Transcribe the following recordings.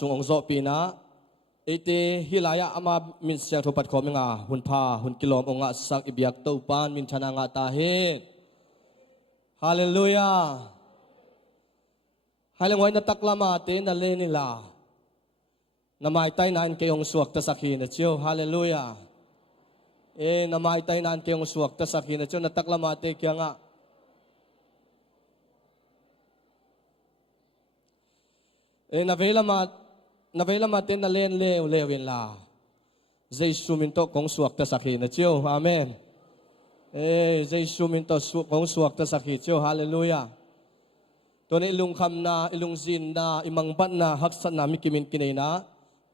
sung ong zo pi na ite hilaya ama min siang thopat khom nga hun pha hun kilom onga sak ibyak to pan min thana nga ta he hallelujah halengwai na taklama te na le nila namai tai nan ke ong suak ta sakhi na chiu hallelujah namai tai nan ke ong suak ta sakhi na chiu na taklama te kya nga navela ma ten na len lewin la Jesu min to kong suak ta sakhi na chiu amen Jesu min to kong suak ta sakhi chiu hallelujah to ne ilung kham na ilung zin na imang ban na haksan na mikimin kinai na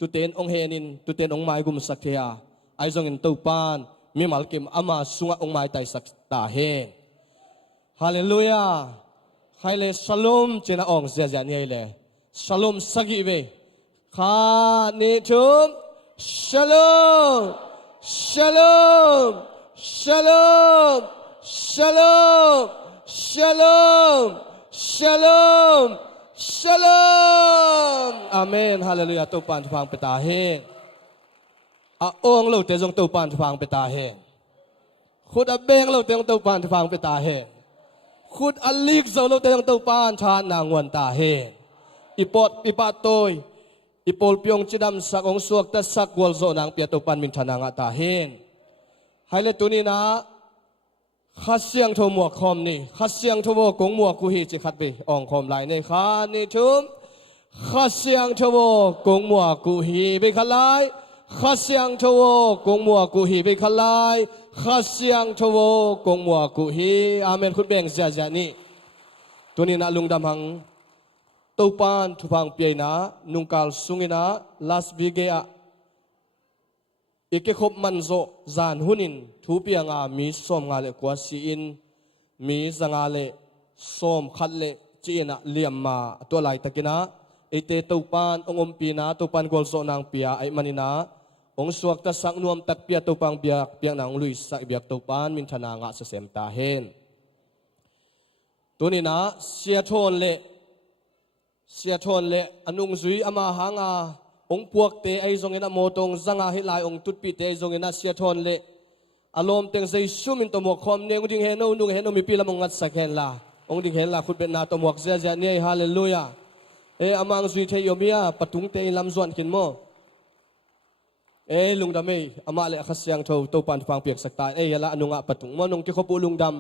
tuten ong henin tuten ong mai gum sakhya ai zong in to pan mi malkim ama sunga ong mai tai sak ta hen hallelujah khaile shalom chena ong zia ni le shalom sagi ve kha ni thum shalom shalom shalom shalom shalom shalom shalom amen hallelujah to pan phang pe ta he a ong lo te jong to pan phang pe ta he khut a beng lo te jong to pan phang pe ta he khut a lik zo lo te jong to pan chan na ngwan ta he ipot pipa toy ipol pyong chidam sak ong suak ta sak wol zo nang pia to pan min thana nga ta hen haile tuni na khasyang tho muak khom ni khasyang tho wo kong muak ku hi chi khat be ong khom lai nei kha ni thum khasyang tho wo kong muak ku hi be khalai khasyang tho wo kong muak ku hi be khalai khasyang tho wo kong muak ku hi amen khut beng zia ni tuni na lungdam hang to pan thu phang pi na nungkal sungina las bigea ike khop manzo zan hunin thu pianga mi som nga le kwa si in mi zanga le som khat le china liam ma to lai takina ite to pan ongom pi na to pan gol so nang pia ai manina ong suak ta sang nuam tak pia to pang biak piang nang lui sak biak to pan min thana nga sa sem ta hen tunina sia thon le anung zui ama hanga ong puak te ai zong ina motong zanga hi lai ong tut pi te zong ina sia thon le alom teng sei sumin to mo khom ne nguding he no nung he no mi pi lamong ngat sakhen la ong ding he la khut bet na to mok zia ni hallelujah amang zui the yomia patung te lam zon kin mo lungdam ama le khasyang tho to pan phang piak sak ta yala anunga patung mo nong ki khopu lungdam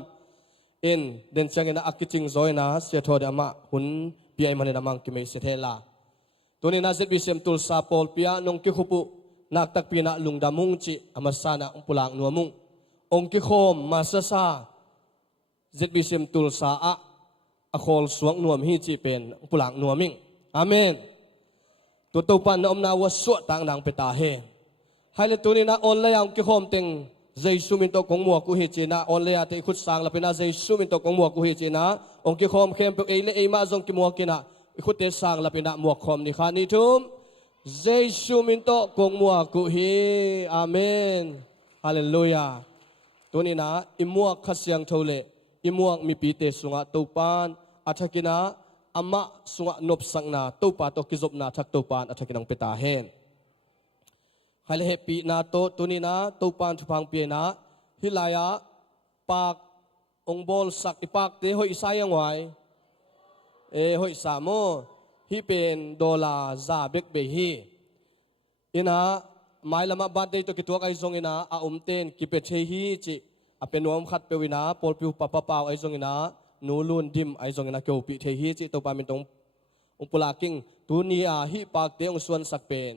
in den chang ina akiching zoina sia tho de ama hun pi ai mane namang ki me se thela tuni na zet bisem tul sa pol pia nong ki khupu nak tak pina lungdamung chi amasana ong pulang nuamung ong ki khom masasa zet bisem tul sa a khol suang nuam hi chi pen ong pulang nuaming amen to pan na omna wa su tang nang peta he haile tuni na online ong ki khom teng Jesu min to kong mua ku hi china online ate khut sang la pina Jesu min to kong mua ku hi china ong ki khom khem pe e ma zong ki mua kina ikut te sang la pina muak khom ni khani thum Jesu min to kong muak ku hi amen hallelujah tunina imuak khasyang thole imuak mi pi te sunga topan athakina ama sunga nop sangna topa to kizop na thak topan athakinang peta hen hale happy na to tunina topan thupang pi na hilaya pak ong bol sak ipak te hoi sayang wai hoi samo hi pen dola za bek be hi ina mai lama birthday to kitua kai zong ina a umten ki pe the hi chi a penuam khat pe wina pol piu papa paw ai zong ina nu lun dim ai zong ina keu pi the hi chi to pa min tong pula king tu ni a hi pak te ong suan sak pen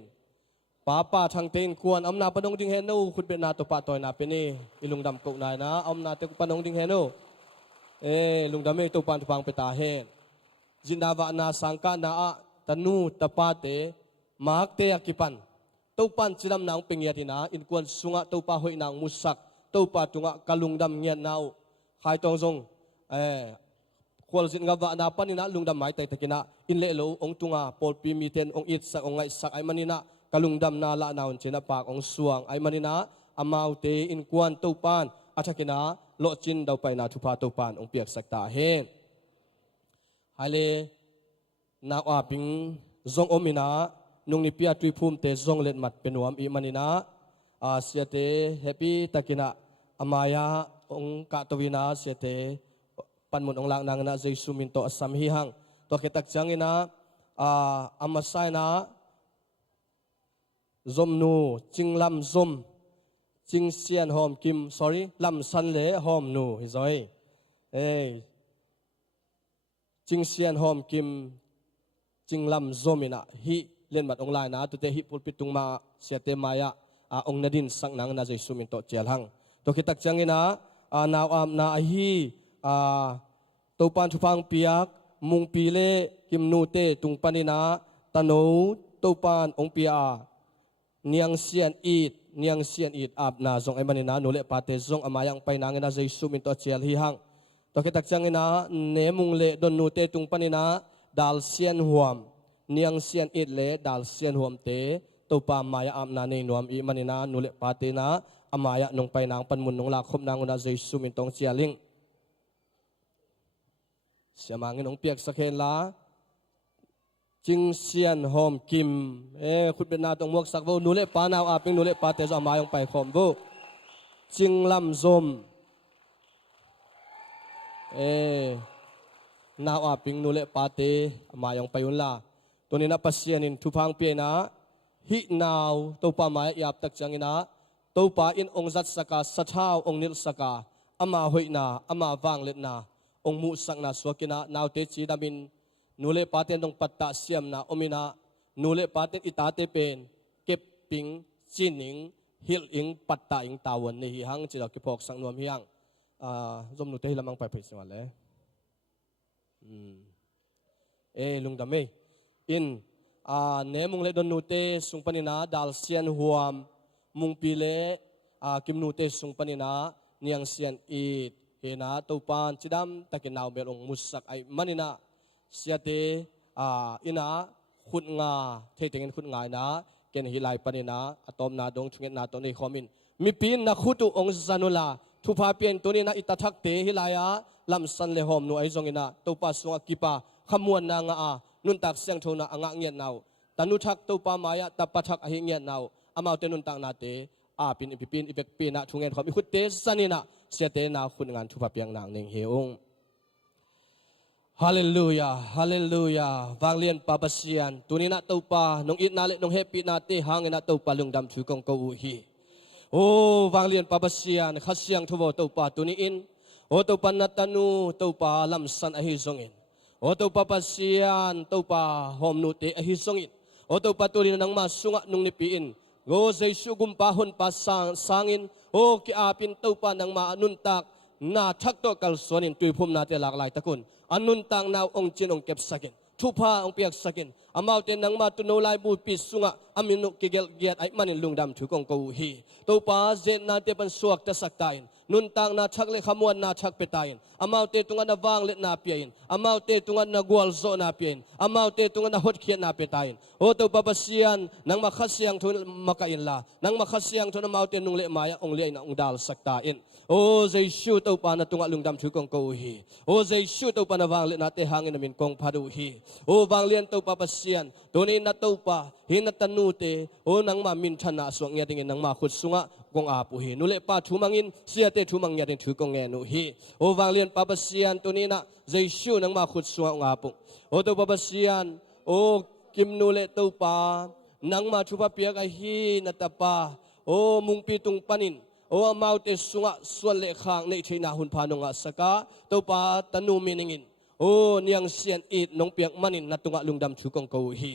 papa thang ten kuan amna panong ding he no khut be na to pa toy na pe ni ilungdam ko na na amna te panong ding he no lungdam me to pan pang pe ta he Jindawa na sangka na tanu tapate mak te akipan topan chilam nang pengyatina in kwan sunga topa hoi nang musak topa tunga kalungdam ngian nau khai tong jong khol jin nga wa na panina lungdam mai tai takina in le lo ong tunga pol pi mi ten ong it sak ong ngai sak ai manina kalungdam na la naun chena pak ong suang ai manina amau te in kwan topan athakina lo chin dau pai na thupa topan ong piak sak ta hen hale na wa ping zong omina นุ่งนิพิอาตุยภูมิเตจงเล็ดมัดเป็นหัวอีมันนะเสียเตแฮปปี้ตะกินะอามายาองกาตวินาเสียเตปันมุนองลางนางนะเจสุมินโตอสัมหิหังตัวเกตักจังนะอามาไซนะซอมนูจิงลำซอมจิงเซียนหอมกิม sorry ลำสันเล่หอมนูฮิซอยจิงเซียนหอมกิมจิงลำซอมินะฮิเล่นบัดองไลน์นะตัวเตฮิปุลปิตุงมาเสียเตมายะองนาดินสังนังนะเจสุมินโตเจียลหังตัวเกตักจังนะนาวนาฮิตัวปันทุพังเปียกมุงปีเล่กิมนูเตตุงปานินาตะโนตัวปันองเปียเนียงเซียนอีดอาบนาจงไอมันนาหนูเล่ปาเตจงอามายังไปนางนาเจสุมินโตเจียลฮิหังตัวเกตักจังนะเนมุงเล่ดนนูเตตุงปานินาดาลเซียนหวมเนียงเซียนอีดเล่ดาลเซียนหวมเตตัวปามายาอาบนาเนนวมอีมันนาหนูเล่ปาเตนาอามายะนงไปนางปันมุนนงลาคบนางนาเจสุมินโตเจียลิงเสียมังนงเปียกสักเฮลาจิงเซียนหอมกิมคุณเป็นนาตรงมวกสักวูนูเล่ปานาวอาปิงนูเล่ปาเตจอมายองไปคอมวูจิงลำซมนาวอาปิงนูเล่ปาเตมายองไปยุนลาตัวนี้นับปัสเซียนินทุพังเปียนะฮินาวตัวปามายยาบตักจังนะตัวปาอินองจัดสกาสัทาวองนิลสกาอามาหอยนาอามาวังเล็ดนาองมุสักนาสวกินะนาวเตจีดามินนูเลปาเตนตรงปัตตาเซียมนาอมินานูเลปาเตนอิตาเตเป็นเก็บปิงจินนิงฮิลอิงปัตตาอิงตาวันในหิหังจิตกิพอกสังนวมหิหังจมนุเตหิละมังไปพิสวาเลลุงดำเมอินเนมุงเลดนูเตสุงปนินาดัลเซียนหัวมมุงปีเลกิมนูเตสุงปนินาเนียงเซียนอีดเฮนาตูปานจิดามตะกินนาวเบลองมุสักไอมันินาเสียเตอินาขุดงาเทติงขุดงานะเกณฑ์ฮิไลปนินาอะตอมนาดงชงเงนาตัวนี้คอมินมีปีนนักขุดองซานุลาทุพาเปียนตัวนี้นะอิตาทักเตฮิไลยาลำสันเลหอมนูไอซงอินาตัวปัสวงกิปาขมวนนางนุนตักเสียงโทนาอ่างเงียนนาวตานุทักตัวปามายะตาปัทักอหิเงียนนาวอามาเตนุนตักนาเตปินอิปินอิเปกปีนะทุงเงินคอมิขุดเตสันินะเสียเตนาขุดงานทุพาเปียงนางเนงเฮองฮาเลลูยาฮาเลลูยาวังเลียนปาปเซียนตัวนี้นะตัวปานงอิดนาเลนงเฮปีนาเตหางนะตัวปาลุงดำชูกงกูฮีโอ้วังเลียนปาปเซียนขัดเสียงทุบตัวปาตัวนี้อินโอ้ตัวปานัตนูตัวปาลำสันอหิซงอินโอ้ตัวปาปเซียนตัวปาหอมนุเตอหิซงอินโอ้ตัวปาตัวนี้นังมาสุงะนงนิปีอินโอ้เจสุกุมปาหุนปาสังอินโอ้กิอาปินตัวปานังมานุนตักนาทักตัวกัลสวนินตุยพุ่มนาเตหลากหลายตะกุนอันนุนตังนาวองจินองเก็บสักินทุพาองเปียกสักินอามาเตนังมาตุโนไลบูปิสุงะอามินุกิเกลเกียดไอมันินลุงดำถูกองกูฮีตัวปาเจนาเตปันสวกตะสักตายนุนตังนาชักเลขมวนนาชักเปตายอามาเตตุงนาวังเลนาเปียนอามาเตตุงนากัวลโซนาเปียนอามาเตตุงนาฮดเขียนนาเปตายโอตัวปาปเซียนนังมาขัดเสียงทุนมากัยลานังมาขัดเสียงทุนมาเตนุงเลมายองเลนะองดาลสักตายโอ้เจสุตัวปานาตุงลุงดำถูกองกูฮีโอ้เจสุตัวปานาวังเลนาเตหางอินมินกงพาดูฮีโอ้วังเลียนตัวปาปเซียนตัวนี้นาตัวปาหินัตนูเตโอ้นังมามินชนะสวงเงียดิงนังมาขุดสุงะกงอาปุฮีนุเลปาทุมังอินเสียเตทุมังเงียดิงถูกองเงนุฮีโอ้วังเลียนปาปเซียนตัวนี้นะเจสุนังมาขุดสุงะองอาปุโอ้ตัวปาปเซียนโอ้กิมนุเลตัวปานังมาชุบเปียกฮีนัตปาโอ้มุงปีตุงปานินโอ้มาเตสุงะส่วนเล็กข้างในที่นาหุนพานงะสกาตัวปาตนูมินิงินโอ้เนียงเซียนอีดนงเปียกมันินนัตุงะลุงดำชูกงกูฮี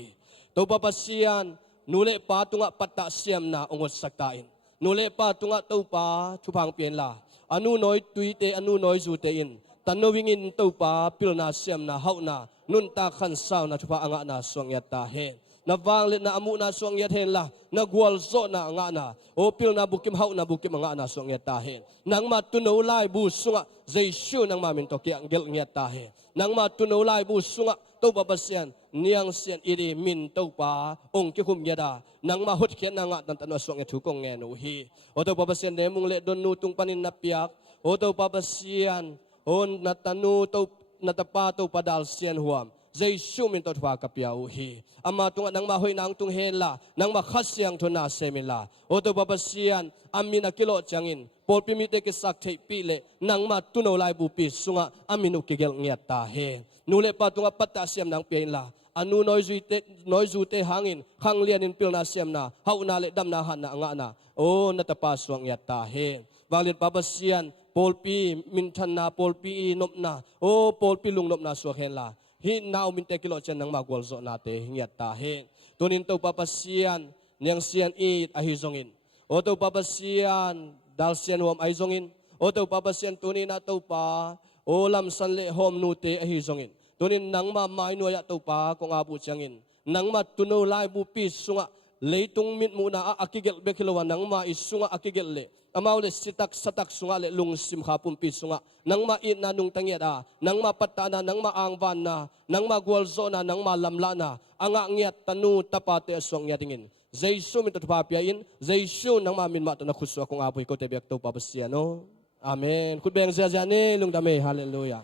ตัวปาปเซียนนูเลปาตุงะปัตตาเซียมนาองค์สักตาอินนูเลปาตุงะตัวปาชุพังเปียนลาอนุน้อยตุยเตอนุน้อยจูเตอินตันโนวิงินตัวปาปิลนาเซียมนาเฮานานุนตาขันสาวนาชุพะอ่างนาสวงยตาเฮna wang let na amu na suang yat hen la na gwal zo na nga na o pil na bukim hau na bukim nga na suang yat ta hen nang ma tuno lai bu sunga jesu nang ma min to ki angel ngat ta hen nang ma tuno lai bu sunga to ba basian niang sian iri min to pa ong ki khum yada nang ma hot khian na nga tan tan suang ya thu kong nge no hi o to ba basian de mung le don nu tung panin na piak o to ba basian on na tanu to na tapa to padal sian huam Jesu min tot fa kapiau hi ama tunga nang ma hoi nang tung hela nang ma khasyang thona semila o to babasian amina kilo changin polpi mi te ke sak thei pi le nang ma tuno lai bu pi sunga aminu kigel ngiat ta he nule pa tunga patta siam nang pein la anu noi zu te hangin khang lian in pilna siam na hauna le dam na han na anga na o na ta pa suang ngiat ta he walin babasian polpi min than na polpi nop na o polpi lung nop na suak hen la hi naw min te kilo chen nang ma gol zo na te ngiat ta he tunin to papasian niang sian it a hi zongin o to papasian dal sian wam ai zongin o to papasian tunin na to pa o lam san le hom nu te a hi zongin tunin nang ma mai no ya to pa kong abu changin nang ma tuno lai bu pi sunga leitung mit mu na akigel be kilowa nang ma isunga akigel le amaw le sitak satak sunga le lung sim khapum pi sunga nang ma in na nung tangiat a nang ma patta na nang ma angban na nang ma gwal zo na nang ma lamla na anga ngiat tanu tapate aswang nyatingin Jesu min tot papiain Jesu nang ma min ma to na khuswa kong apoy ko tebyak to papasiano amen kutbeng zia ne lung dame hallelujah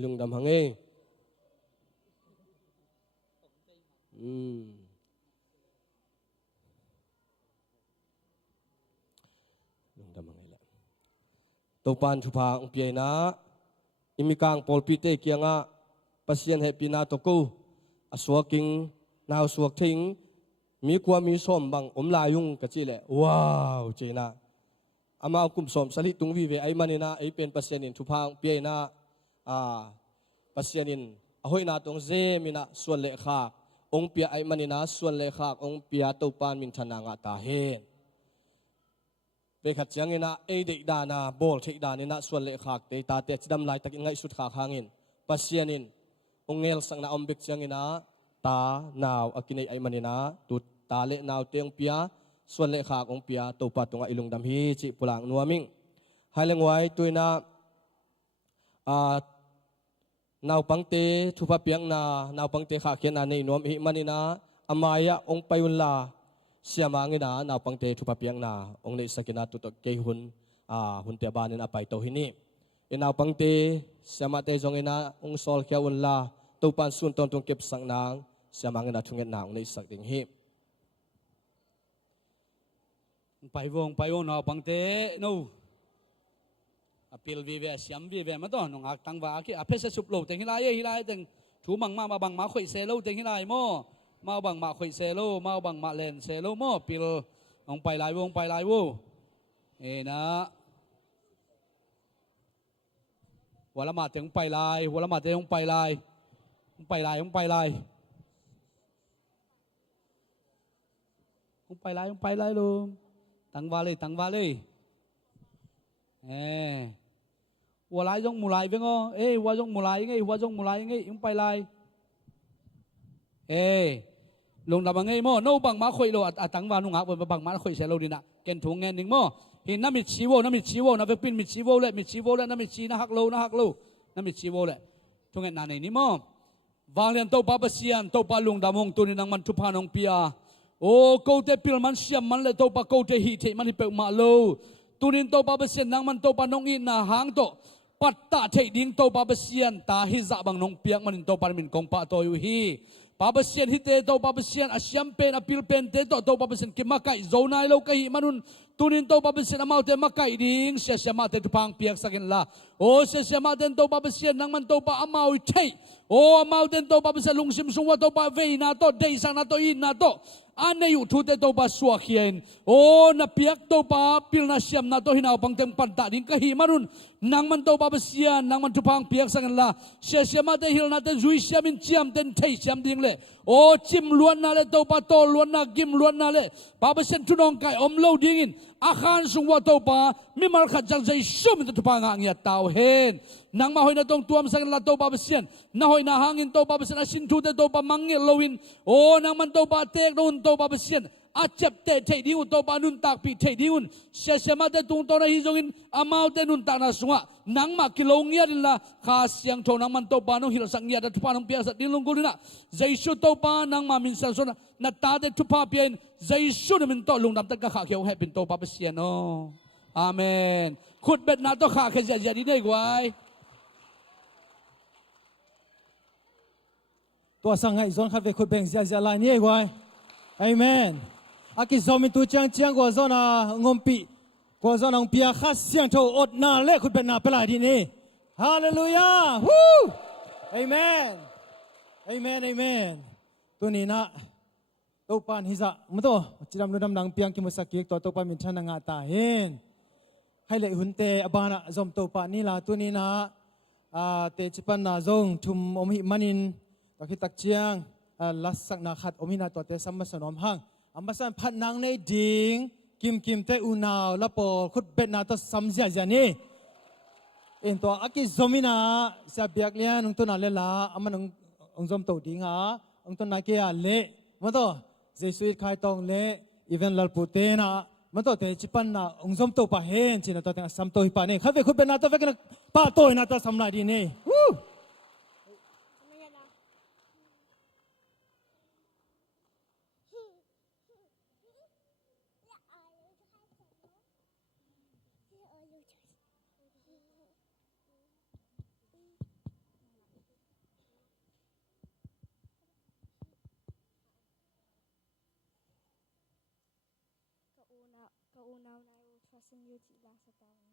lung dam hange topan chupa ungpiai na imikang polpite kianga pasien happy na toko aswaking now swaking mi kwa mi som bang omlayung kachile wow china ama kum som sali tungwi ve ai manina ai pen pasien in chupa ungpiai na pasien in ahoi na tong ze mina suan le kha ongpia ai manina suan le kha ongpia topan min thana nga ta hen về khát chẳng ina ai để đà na bol thấy đà na xuân lệ khạc để ta tết đâm lại tak ngay sút khạc hangin pasienin ongel sang na ombek chẳng ina ta nào akinai ai manina tut ta lệ nào tiang pia xuân lệ khạc ong pia to pa tunga ilung dam hi chi pulang nuaming hai lengwai tuina nào pangte thupa piang na nào pangte khakian na nei nuam hi manina amaya ong payun la siama ngina na pangte thupa piang na ong nei sakina tutok ke hun te banin apai to hini ina pangte siama te jongina ong sol kya un la to pan sun ton tung kep sang nang siama ngina thunget na ong nei sak ding hi pai wong na pangte no apil vive siam vive ma to nong ak tang wa ki apese sup lo teng hilai teng thu mang ma bang ma khoi se lo teng hilai mo mau bằng mạ khởi xe lô mau bằng mạ lên xe lô mò pil ông bay lại vô ê na wala mạ tiếng bay lại wala mạ tiếng ông bay lại luôn tăng va lên ê wala giống mù lại với ngô ê wa giống mù lại ngay ông bay lại ê lùng đầm ngay mò nâu bằng má khơi lo tăng vào nung áo bằng má khơi xe lo đi nè kén thùng nghe nính mò thì năm mít chi vô nó phải pin mít chi vô lại năm mít chi nó hắc lâu năm mít chi vô lại thùng nghe này nính mò vang liền tàu ba xian tàu ba lùng đầm hông tu ni năng man thu pan hông pia ô câu te pil man xiam man le tàu ba câu te hi te man hi pe ma lo tu ni tàu ba xian năng man tàu ba nong in na hang to pat ta thei ding tàu ba xian ta hi za bang nong piak man tàu ba min kong pa to yu hi Babasian hite to babasian asyam pen apil pen te to babasian kimakai zonai lo kai manun tunin to babasian amau te makai ding sia sia te tupang piak sakin la o sia sia ten to babasian nang man to pa amau thei o amau ten to babasian lungsim sungwa to pa vei na to dei sang na to in na to anay utu te to ba suakien o na piak to pa pil na siam na to hinaw pang tem panta ding kahi manun nang man to babasian nang man tupang piak sakin la sia sia te hil na te zui siam in chiam ten thei siam ding le o chim luan na le to pa to luan na gim luan na le babasian tunong kai om lo dingin akhan sungwa to pa mimal khat jang jai sum te tupang ang ya tau hen nang mahoy na tong tuam sakin la to babasian nahoy na hangin to babasian asin tu te to pa mangil lowin o nang man to pa tek don to babasian acep te thei diun to pa nun tak pi thei diun sia sia ma te tung to na hi jongin amau te nun tak na sunga nang ma kilong ya la kha siang tho nang man to pa no hil sang ya da thupa nong pia sa dilung ko na jaisu to pa nang ma min san so na ta te thupa pian jaisu na min to lung dam ta ka kha kheu he pin to pa pasian no amen khut bet na to kha khe ja ja di nei gwai ตัวสังไงซอนขัดเวคุดเบงเสียลายนี่ไว้เอเมนอากิซอมิตุเจียงกว่าซอนางมปีกว่าซอนางเปียขัดเสียงโทอดนาเล่ขุดเป็นนาเปล่าดีนี่ฮาเลลูยาฮู้เอเมนเอเมนเอเมนตัวนี้นะตัวปานฮิซะมันตัวจิรำนุดำนังเปียงกิมุสกิกตัวปานมินชันงาตาเห็นให้เลยหุ่นเตอบานะซอมตัวปานนี่ละตัวนี้นะเตจิปันนาจงทุมอมหิมันินตะคิตักเจียงลัสสักนาขัดอมินาตัวเตสัมมาสนอมหังอัมบัสันพัดนางในดิ่งกิมเตอุนาวละปอขุดเบ็ดนาตัวสัมเสียจานี่เอ็นตัวอากิซอมินาเสียเบียกเลียนองตัวนาเลลาอามันองซอมตัวดิ่งองตัวนาเกียเละมันตัวเจสุอิทไคตองเละอีเวนลัลปูเตนะมันตัวเตจิปันนาองซอมตัวปะเฮนจินาตัวเตงสัมตัวฮิปานี่ข้าเวขุดเบ็ดนาตัวเวกันป้าตัวนาตัวสัมลายดีนี่Kaunaw na I will trust in you tila sa taon.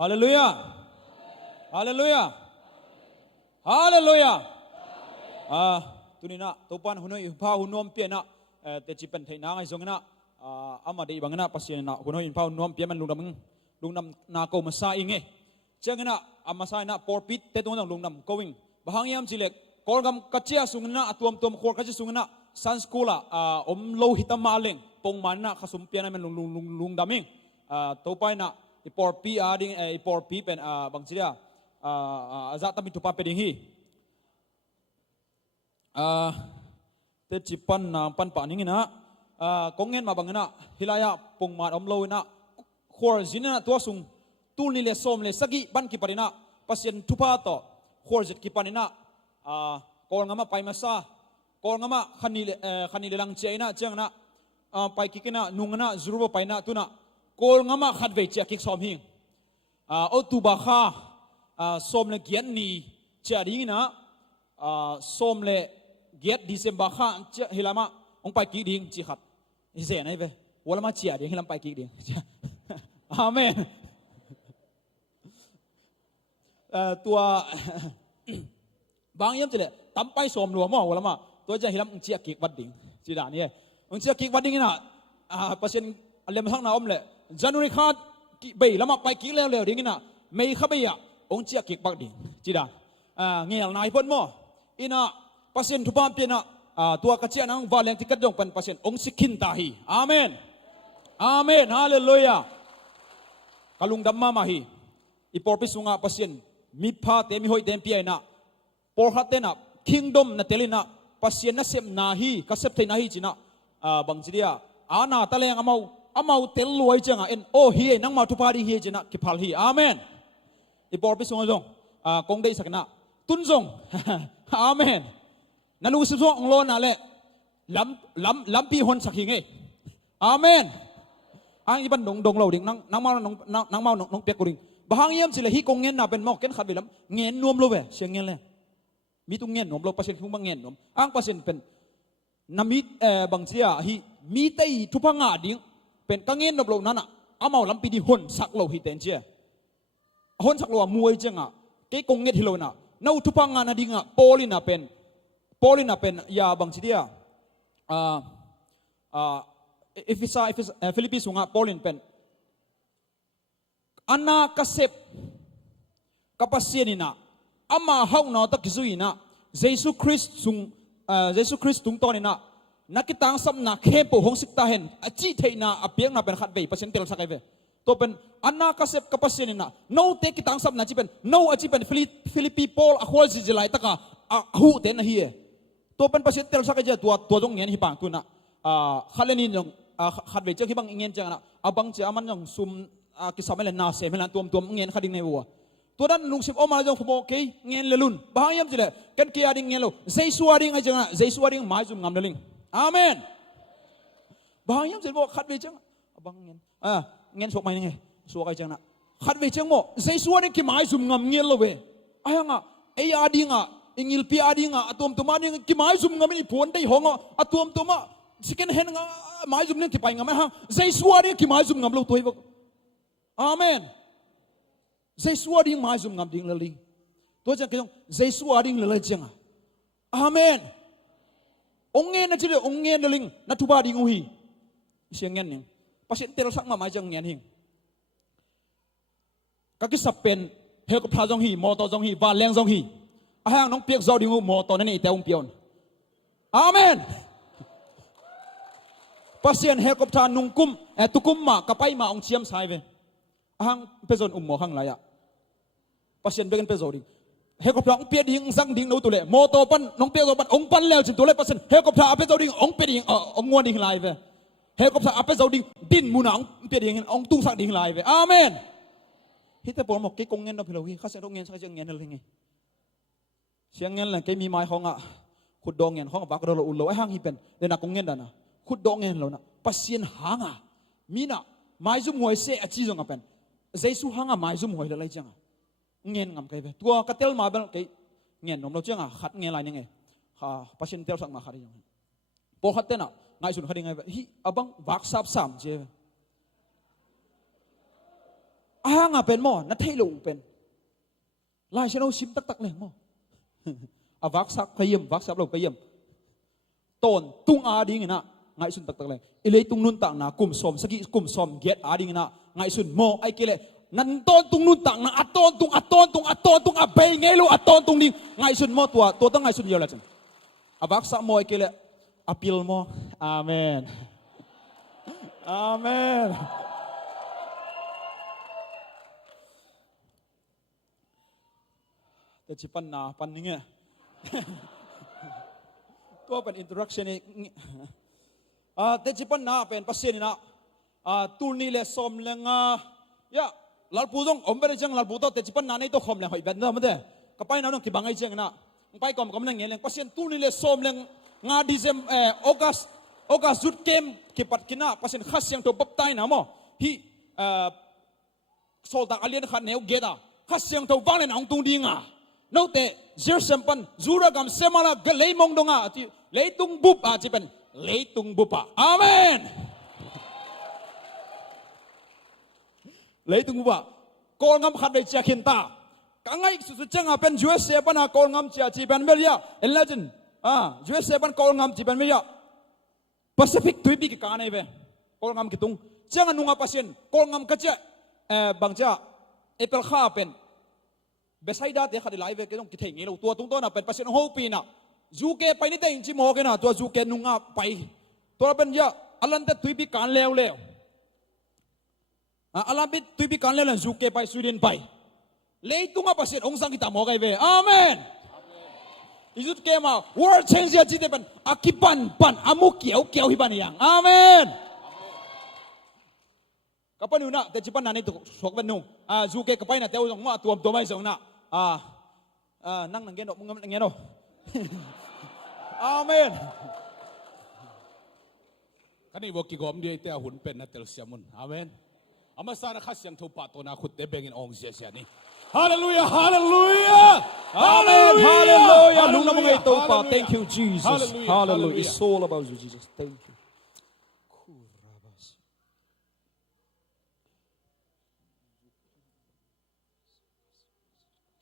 ฮาเลลูยาฮาเลลูยาฮาเลลูยาตุนีนะตัวปันหุ่นอินพาหุ่นนวมเปียนะแต่จีเป็นไทยนางไอ้ทรงนะอามาดีบางนะปัสยานะหุ่นอินพาหุ่นนวมเปียมันลุงนำนาโกมาซาอิงเงเจ้านะอามาซานะปอร์ปิดเตตัวนั้นลุงนำ going บางยามจิเล็กกอลกำกัจเจียสุงนะตัวขวดกัจเจียสุงนะซันสกูล่าโลหิตมาเลงปงมันนะขสมเปียนะมันลุงดำเองตัวไปนะอีปอร์ปีดิ้งอีปอร์ปีเป็นบางทีอะอาจจะทำให้ทุบปะเป็นอย่างนี้แต่จีปันปันป่านี้นะกงเงินมาบางนะฮิลายะปงมาอมโลนะขวดจินนะตัวสุงตูนี่เลสอมเลสกี้บันกิปารินะพัศยันทุบปะต่อขวดจิตกิปารินะกอลงามาไปมาซากอลงามาขันนี่เลลังเจนะเจ้านะไปกิกนะนุงนะจูรุบไปนะตุนะกอลงามาขัดเวจกิกสอมหิงเอาตูบาคาสอมเลเกียนนี่เจ้าดิ้งนะสอมเลเกียรดิเซมบาคาเจ้าเฮลามาองไปกิกดิ้งจีขัดเสียไหนเว้ยวอลมาเจียดิ้งเฮลามไปกิกดิ้งอาเมนตัวบางยามจะเลยตั้มไปสอมหลวงมั่ววะละมาตัวจะเห็นลำเจียกิกวัดดิ่งจีด่านี่องเจียกิกวัดดิ่งนะเปอร์เซ็นต์อะไรมาทั้งน้าอมเลยจันทร์ริคาดเบย์ละมาไปกิกแล้วดิ่งนะไม่เข้าไปอ่ะองเจียกิกวัดดิ่งจีด่าเงี้ยนายพ้นมั่วอินะเปอร์เซ็นต์ทุบปั้มเปียนะตัวกระเจียนังวาเลนที่กระดงเป็นเปอร์เซ็นต์องสิกินตาฮีอาเมนอาเมนฮาเลลูยากลุงดัมมาฮีอีปอร์ปิสุงะเปอร์เซ็นต์มีพาเตมีหอยเตมเปียนะปอร์ฮัตเตนะkingdom na telina pasien na sem nahi kasep thei nahi china bangjiria ana taleng amau tel luai changa en o hi nang ma thupari hi china kiphal hi amen ipor pi song jong kong dei sakna tun jong amen nalu sim so ong lo na le lam pi hon sakhi nge amen ang iban dong lo ding nang mau nong pek kuring bahang yam chile hi kong ngen na ben mok ken khat bilam ngen nuam lo ve siang ngen leมีตุงเงินหนมเราเปอร์เซ็นต์คุ้มบางเงินหนมอ้างเปอร์เซ็นต์เป็นนามิบางเสียฮีมีแต่ทุพงาดิ้งเป็นกังเงินหนมเรานั่นอ่ะเอามาลำปีดีหุ่นสักเราฮีเตนเจียหุ่นสักเรามวยจังอ่ะเกี่ยกงเงินที่เราน่ะน่าทุพงานาดิ้งอ่ะโปลิน่ะเป็นยาบางเสียฟิลิปปินส์สุงอ่ะโปลินเป็นอันน่ากระเซบกับเปอร์เซ็นต์นี่นะอามาเฮาหนอตะกิซุยนะเยซูคริสต์ตุงตอนนี้นะนักกิตังสัมนักเข้มปูหงสิกตาเห็นอจิเทนะอเปียงนะเป็นขัดเวย์เปอร์เซ็นต์เตลสักไอเวตัวเป็นอันนักเสพกับเปอร์เซ็นต์นี่นะโน้ตกิตังสัมนักจีเป็นโน้อจิเป็นฟิลิปปีโปลอควอลซิจิไลตะกะหูเตนนะเฮียตัวเป็นเปอร์เซ็นต์เตลสักไอเจตัวตรงเงี้ยที่ปังตัวน่ะขัดเลนินยงขัดเวย์เจ้าที่บังเงี้ยจังนะบังเจ้ามันยงซุ่มกิสามัยเลนนาเซมันตัวเงี้ยขัดดิ้งในวัวตัวนั้นลุงสิบอมาจงฟโมกี้เงินเลลุนบางยามจิเลกันเกียร์ดิ้งเงินเลวเจสัวดิ้งไอ้จังนะเจสัวดิ้งหมายจุ่มงามเลลิงอาเมนบางยามจิบอกขัดวิจังบางเงินเงินสกไม่ยังไงสกไอ้จังนะขัดวิจังโมเจสัวดิ้งกี่หมายจุ่มงามเงินเลวไอ้ยังอ่ะไอ้อาดิ้งอ่ะอิงิลปีอาดิ้งอ่ะตัวมาดิ้งกี่หมายจุ่มงามนี่ผลได้หงอ่ะตัวมาสิกันเห็นหมายจุ่มนี่กี่ไปงามไหมฮะเจสัวดิ้งกี่หมายจุ่มงามเลวตัวอีกอาเมนเจสัวดิ้งมาจุ่มงามดิ้งละลิงตัวจังเกี่ยงเจสัวดิ้งละเลยจังอาเมนองเงินนั่นจีเลยองเงินละลิงนัทุบาดิ้งอุฮีเสียงเงินเนี่ยภาษาเตลสักมาหมายจังเงินหิงก็คือสับเป็นเฮลกับพลาจงฮีมอตอจงฮีวาแรงจงฮีอาหางน้องเปียกจอดิ้งมอตอนั่นนี่แต่องเปียนอาเมนภาษาเฮลกับพลานุงกุมตุกุมมากับไปมาองเชียมสายเวhang pezon ummo hang laya pasien begen pezodi helikopter ong pia ding zang ding no tule moto pan nong pia pan ong pan lel chin tule pasien helikopter ape zodi ong pe ding ong ngwa ding lai ve helikopter ape zodi din muna ong pe ding ong tung sak ding lai ve amen hite por mo ke kong ngen no philo hi khase dong ngen sa jeng ngen le nge siang ngen la ke mi mai honga khud dong ngen honga bak ro lo ulo hang hi pen de na kong ngen da na khud dong ngen lo na pasien hanga mina mai zum ngoi se achi jong apen Jesu hanga mai zum hoi lai changa ngen ngam kai ve tua katel ma bel kai ngen nom lo changa khat nge lai nge ha pasien tel sak ma khari jang po khat te na ngai sun khari ngai hi abang wak sap sam je อ้างเป็นหม้อนัดเทลูเป็นลายเชนเอาชิมตักเลยหม้ออาวักซักพยมวักซับเราพยมต้นตุงอาดิงนะไงสุนตักเลยอิเลยตุงนุนตักนะกุมสมสกิกุมสมเกตอาดิงนะไงสุนโมไอเกเลนันต้นตุงนุนตักนะอัดต้นตุงอัดเบยไงลูอัดต้นตุงดิงไงสุนโมตัวตั้งไงสุนเยอะเลยจังอาวักซักโมไอเกเลอพิลโมอาเมนอาเมนแต่ชิปันนาปันนี่ไงตัวเป็นอินเทอร์แอคชั่นนี่แต่ชิปันนาเป็นปัสเซียนนะตูนี่เลยสมเลงยะลาปูตงอมเป็นจังลาปูตแต่ชิปันนาในตัวคอมเลยหอยแบบนั้นไม่ได้ก็ไปนั่นต้องที่บางไอ้จังนะไปก่อนก็มันเงี้ยเลยปัสเซียนตูนี่เลยสมเลงงาดิเซมออกัสจุดเกมกิปัดกินนะปัสเซียนขัดเสียงตัวปั๊บตายนะมั้งฮีโซลตาอาเลียนขัดเนวเกต้าขัดเสียงตัวฟังเลยนะองตุงดีงาโน้ตเตะเจอร์สัมปันจูระกำเซมาลากเลยมองดงที่เลยตุงบุบที่เป็นเลยตุงบุบอาเมนเลยตุงบุบกอลงำขัดไปเจ้าขินตากังไงสุดๆจังเป็นยูเอสเอปันกอลงำเจ้าที่เป็นเมียเอเลจินยูเอสเอปันกอลงำที่เป็นเมียแปซิฟิกทวีปกันไอ้เว้กอลงำกิตุงจังนุ่งอาปัสยันกอลงำกัจเจบางเจ้าเอเปิลข้าเป็นเบสไซด์เด็กขัดไลฟ์ก็ต้องคิดอย่างนี้เราตัวตรงตัวน่ะเป็นปัสเซนโฮปีน่ะจูเกไปนี่แต่อินจิโมกันน่ะตัวจูเกนุ่งอ่ะไปตัวเป็นยะอัลลันเตตุยปีการเลวอัลลันเตตุยปีการเลวจูเกไปสวีเดนไปเลยตุงอ่ะปัสเซนองศากิตามองกันเว้อาเมนอิจุดเกมา world change yaจิตเป็นอากิปันอามุเกี่ยวฮิบันยังอาเมนกับปนุนะแต่จิปันนั้นนี่ถูกสกเป็นนุ่งจูเกกับไปนะแต่ว่าว่าตัวไม่ส่งนะนั่งนั่งเงี้ยหนอมึงนั่งเงี้ยหนออาเมนคันนี้บอกกี่กอมเดียเตะหุ่นเป็นนัดเตลเซียมุนอาเมนอามาสานะขัดเสียงทุบปะตัวนาขุดเตะเบงอินองเสียนี่ฮาเลลูยาฮาเลลูยาฮาเลลูยาลุงน้ำมึงไอ้ตัวปะ thank you Jesus hallelujah it's all about you Jesus thank you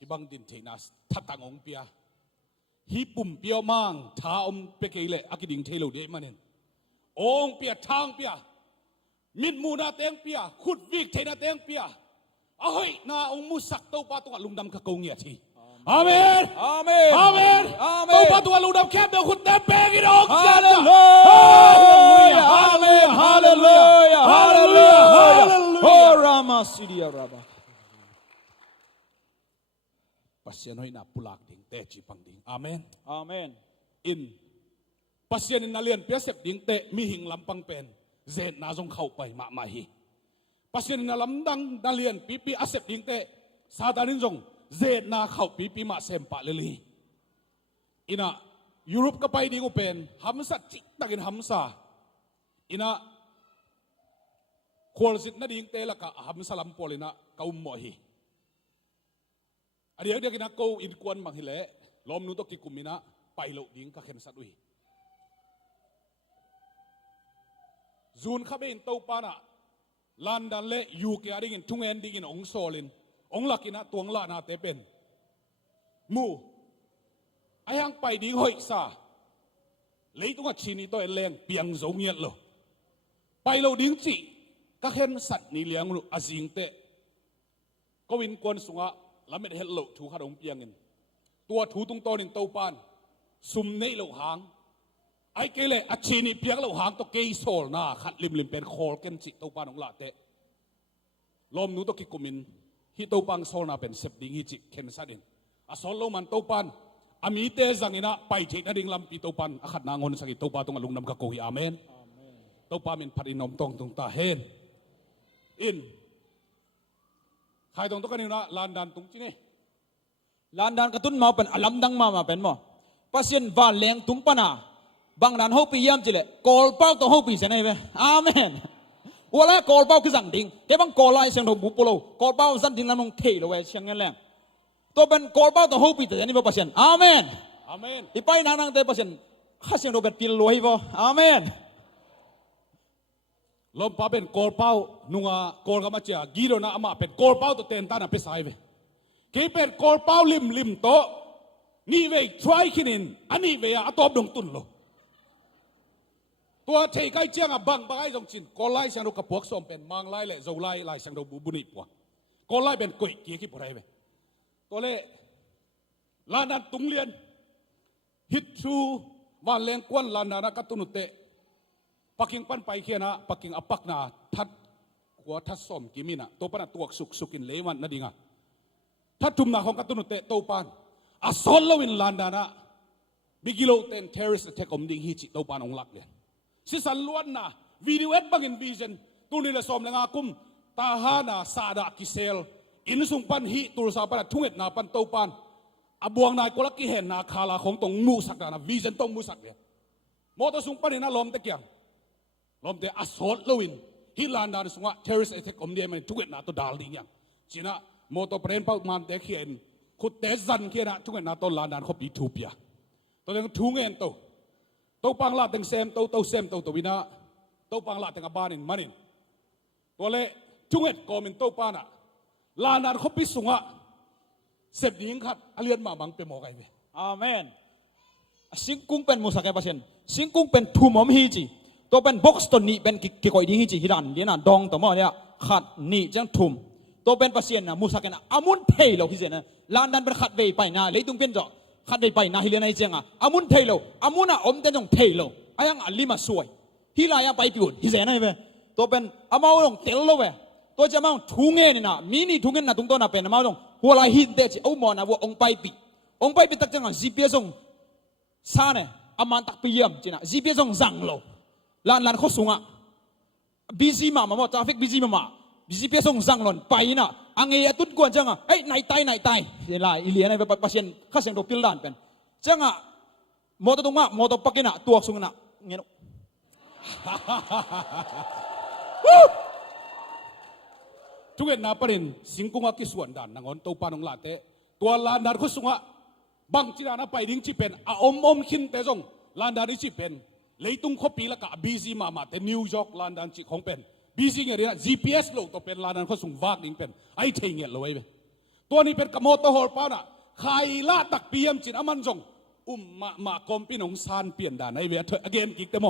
ibang din tenas tatangong pia hipum pia mang taom pekele akiding thelo de manen ong pia thang pia mit mu na teng pia khut vik thena teng pia ahoi na ong musak to pa to lungdam ka kong ya thi amen amen amen amen to pa to lungdam khem de khut te pegin ong hallelujah hallelujah hallelujah hallelujah oh rama sidia raba pasien hoi na pulak ding te chi pang ding amen amen in pasien in nalian pia sep ding te mi hing lampang pen zen na jong khau pai ma hi pasien na lam dang nalian pi asep ding te sadanin jong zen na khau pi ma sem pa le li ina europe ka pai ding pen hamsa chi takin hamsa ina khol sit na ding te la ka hamsa lam polina kaum mo hiเดี๋ยวกินนักกูอินควนมังฮิเล่ล้อมนู้ตกิกุมินะไปโลดิ้งก็เข็นสัตว์วิจูนข้าเป็นเต้าปานะลานดันเล่ยูเกียดิ้งทุ่งเอ็นดิ้งองโซลินองลักกินะตัวงละนาเตเป็นมูไอ้ยังไปดิ้งหอยซาเลยตัวชีนี่ตัวเอ็นแรงเปียงโจเงียดเลยไปโลดิ้งจีก็เข็นสัตว์นี่เลี้ยงลูอาจิงเตก็วินควนสุงะแล้วไม่ได้เห็นโลถูขาดองเปียงเงินตัวถูตรงโตนินเต้าปานซุ่มในโลหางไอ้เกลอาชีนี่เปียงโลหางตัวเกยโซลน่าขัดริมเป็นคอลเกนจิเต้าปานของลาเตะลมนู้ตัวกิกุมินฮิเต้าปานโซลน่าเป็นเซฟดิ้งฮิจิเข็นซาดินอาโซลโลมันเต้าปานอามีเตจังอินะไปเทนดิ่งลำปีเต้าปานอาขัดนางอนสักิเต้าปานตรงลุงนำกะโกฮิอาเมนเต้าปานเป็นพัดินอมตรงตาเฮนอินใครตรงตัวกันนี่นะลานดันตรงจีนี่ลานดันกระตุ้นมาเป็นอลัมดังมาเป็นมั้งปัสยันวานแรงตุ้งปนาบางดันเขาปีย่ำจีเลยกอลเป้าตัวเขาปีเสนไหมอาเมนว่าแล้วกอลเป้าคือสั่งดิ่งแค่บางกอลไล่เสียงถูกบุปโลกอลเป้าสั่งดิ่งแล้วมองเทเลยเสียงเงี้ยแรงตัวเป็นกอลเป้าตัวเขาปีแต่นี่เป็นปัสยันอาเมนอาเมนที่ไปนางเตปัสยันข้าเสียงถูกเป็นปีลอยบ่อาเมน ลมป้าเป็นโกลเป้านุงโกลก็มาเจอกีโรนะอามาเป็นโกลเป้าตัวเต็นตานะไปสายเวกีเป็นโกลเป้าลิมโตนี่เวทรายขินินอันนี้เวอะตบดงตุนโลตัวเทไกเจียงบังไอ้จงจินโกไลเสียงเรากระพวกสมเป็นมังไลเลยโจไลเสียงเราบุนิปัวโกไลเป็นกุยกี่กี่ปไรเวตัวเล่ลานันตุงเลียนฮิตชูวันเลงกวนลานานะกัตุนุเตปักกิ่งปันไปเขียนะปักกิ่งอปักนาทัดหัวทัดสมกิมินะตัวปนัดตัวสุกินเลวันนั่นดีงาทัดจุมนาของกัตุนุเตตัวปานอาซอลลวินลานานะบิกิโลเตนเทอริสเทคอมดิงฮิจิตัวปานองลักเลยสิสันล้วนนะวิดีโอเอ็ดบังอินวิชั่นตัวนี้ละสมเลงอากุมตาฮานาซาดากิเซลอินสุงปันฮิตุลซาปันทุ่งเอ็ดนาปันตัวปานอบวงนายกลักกิเห็นนาคาลาของตรงมูสักดานะวิชั่นตรงมูสักเนี่ยมอเตอร์สุงปันนี่นะลมตะเกียงลมเตะอัศว์ลวินฮิลานดานสุงะเทอริสเอเทคอมเดียมันทุกเอ็ดนาตัวดาลดิ้งยังจีน่ามอเตอร์เปรนเป้ามันเตะเขียนขุดเตะซันเขียนนะทุกเอ็ดนาตัวลานดานเขาปีทูเปียตัวเรื่องทุ่งเอ็นตัวปังลาตึงเซมตัวเซมตัววินาตัวปังลาตึงอบานินมันนินตัวเละทุกเอ็ดกอมินตัวปานะลานดานเขาปีสุงะเสพดิ้งขัดอเลียนมาบังเป็นหมอไก่เวอาเมนสิงกุ้งเป็นมุสกเอปัสเซนสิงกุ้งเป็นทุ่มอมฮีจีตัวเป็นบ็อกซ์ตัวนี้เป็นกิกอยดิ้งฮีจีฮิรันเลียนดองตัวมันเนี่ยขัดนี่จังทุ่มตัวเป็นปัสเซนนะมุสกเอนะอามุนเทโลฮิเซนะลานดันเป็นขัดเวไปนะเลยตุ้งเป็นจ่อขัดเวไปนะฮิเลนไอเจงอ่ะอามุนเทโลอามุนอ่ะอมเตนจงเทโลไอ้ยังอัลลิมาสวยฮิลายาไปปิวฮิเซนะเวตัวเป็นอามาลงเทโลเวตัวจะมาทุ่งเงินนะมินิทุ่งเงินนะตุ้งตัวน่ะเป็นอามาลงหัวไหล่หินเตจิเอาหมอนะว่าองไปปิตักจังอ่ะ GPS งซาเนี่ยอามันตักไปเยี่ยมจีน่ะ GPS งสั่งโลลานเขาสูงอ่ะบีซีมาทราฟิกบีซีมา GPS งสั่งหล่นไปน่ะอังเงียตุนกวนจังอ่ะเอ้ยไหนตายเวลาอิเลียในปัสเซียนข้าเสียงดอกพิลลานเป็นจังอ่ะมอเตอร์ตรงอ่ะมอเตอร์ปักกิน่ะตัวสูงน่ะเงี้ยทุกเอ็ดนาปรินสิงกุงอากิส่วนดันนางอนตัวปานองลาเตตัวลานดานเขาสูงอ่ะบางจีนาไปดิ้งจีเป็นอมขินเตจงลานดานจีเป็นเลยตุงขปีละกะบีซีมาแต่นิวยอร์กลานดานจีของเป็นบีซีเนี่ยนะ GPS โลกตัวเป็นลานดานเขาส่งวากดิ้งเป็นไอ้เทียงเงี้ยเลยตัวนี้เป็นกระโมตโฮลป้าน่ะใครลาตักเปียมจีนอามันจงมากรมปีนองซานเปลี่ยนด่านไอ้เวียเธอ again กิกเตโม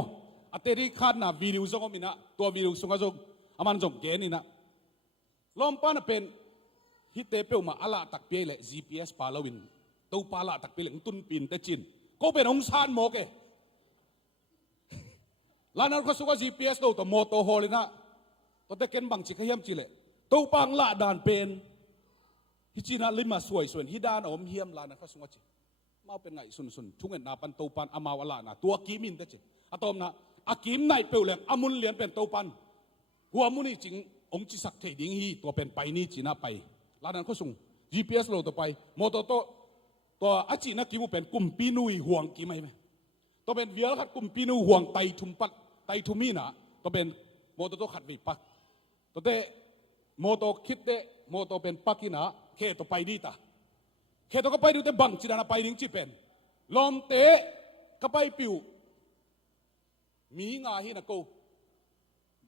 อัตเตอร์ขัดนะวิดีโอส่งมินะตัววิดีโอส่งก็ส่งอามันจงเกนี่นะลมป้าน่ะเป็นฮิตเตเปิลมาอลาตักเปียเลย GPS ปาลวินตัวปาละตักเปียงตุนปีนเตจินก็เป็นองซานโมเกลานันก็สุก GPS ตัวโมโตโฮเลยนะตัวเตเกนบังจิขยมจิเลตัวปังละดานเป็นฮิจินาลิมาสวยส่วนฮิดานอมเฮียมลานันก็สุกจิมาเป็นไงสุนทุ่งเงินนาปันตัวปันอามาวลานะตัวกีมินเตจิอะตอมนะอากิมในเปลวเหลียงอามุนเหลียนเป็นตัวปันหัวมุนี่จริงองจิสักเทดิ้งฮีตัวเป็นไปนี่จีน่าไปลานันก็ส่ง GPS โลตัวไปโมโตโตตัวอาจีนักกิมุเป็นกลุ่มปีนุยห่วงกี่ไหมตัวเป็นเวียร์ขัดกลุ่มปีนุยห่วงไตทุมปัดไตทุมีนะตัวเป็นโมโตโตขัดวิปักตัวเตโมโตคิดเตโมโตเป็นปักกินะเคตัวไปดีตาเคตัวก็ไปดูแต่บังจีนาไปดิ้งจีเป็นลมเตะก็ไปปิวมีงาฮินะกู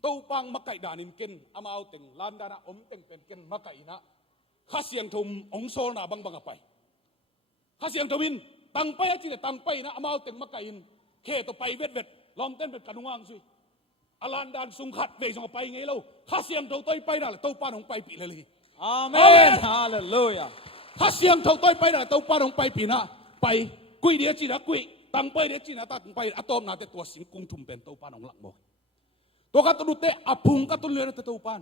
ตัวปังมักไก่ดานินเกินอามาเอาเต็งลานดานะอมเต็งเป็นเกินมักไก่นะข้าเสียงทุมองโซนาบังไปข้าเสียงทวินตังไปอาจีแต่ตังไปนะอามาเอาเต็งมักไก่นเคตัวไปเวทลอมเต้นเป็นกันงวางซุยอลานดานสุงขัดเวส่งไปไงเราข้าเสียงตัวต้อยไปน่ะตัวป้าของไปปีเลยอาเมนฮาเลลูยาข้าเสียงตัวต้อยไปน่ะตัวป้าของไปปีนะไปกุยเดียจีนะกุยตังไปเดียจีนะตังไปอะตอมนาแต่ตัวสิงกุงทุ่มเป็นตัวป้าของหลักบ่ตัวกัตุลุเตะอพุงกัตุเลือนตัวป้าน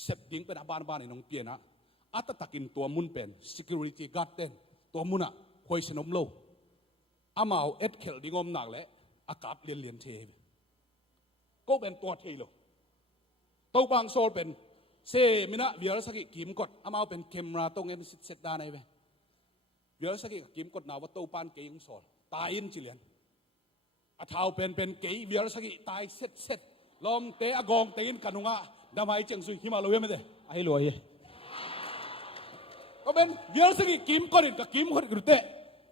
เสพดิ้งเป็นบ้านในน้องเปียนะอัตตะกินตัวมุนเป็น security guard เต้นตัวมุนอะคอยสนมโลอามาเอาเอ็ดเคลดิ้งอมหนักและอากาศเลียนเทก็เป็นตัวเทโลตัวบางโซลเป็นเซมินะเบียร์สกิกิมกดอามาเอาเป็นเคมราตรงเงินเสร็จได้ไหมเบียร์สกิกิมกดนาว่าตัวปานเกยงโซลตายอินจิเลียนอาเท้าเป็นเกยเบียร์สกิตายเสร็จลมเตะกองเตะอินกันุงะดำไมเจงซุยฮิมาลอยไม่ได้ไอ้รวยก็เป็นเบียร์สกิกิมกดกับกิมกดกรุเตะ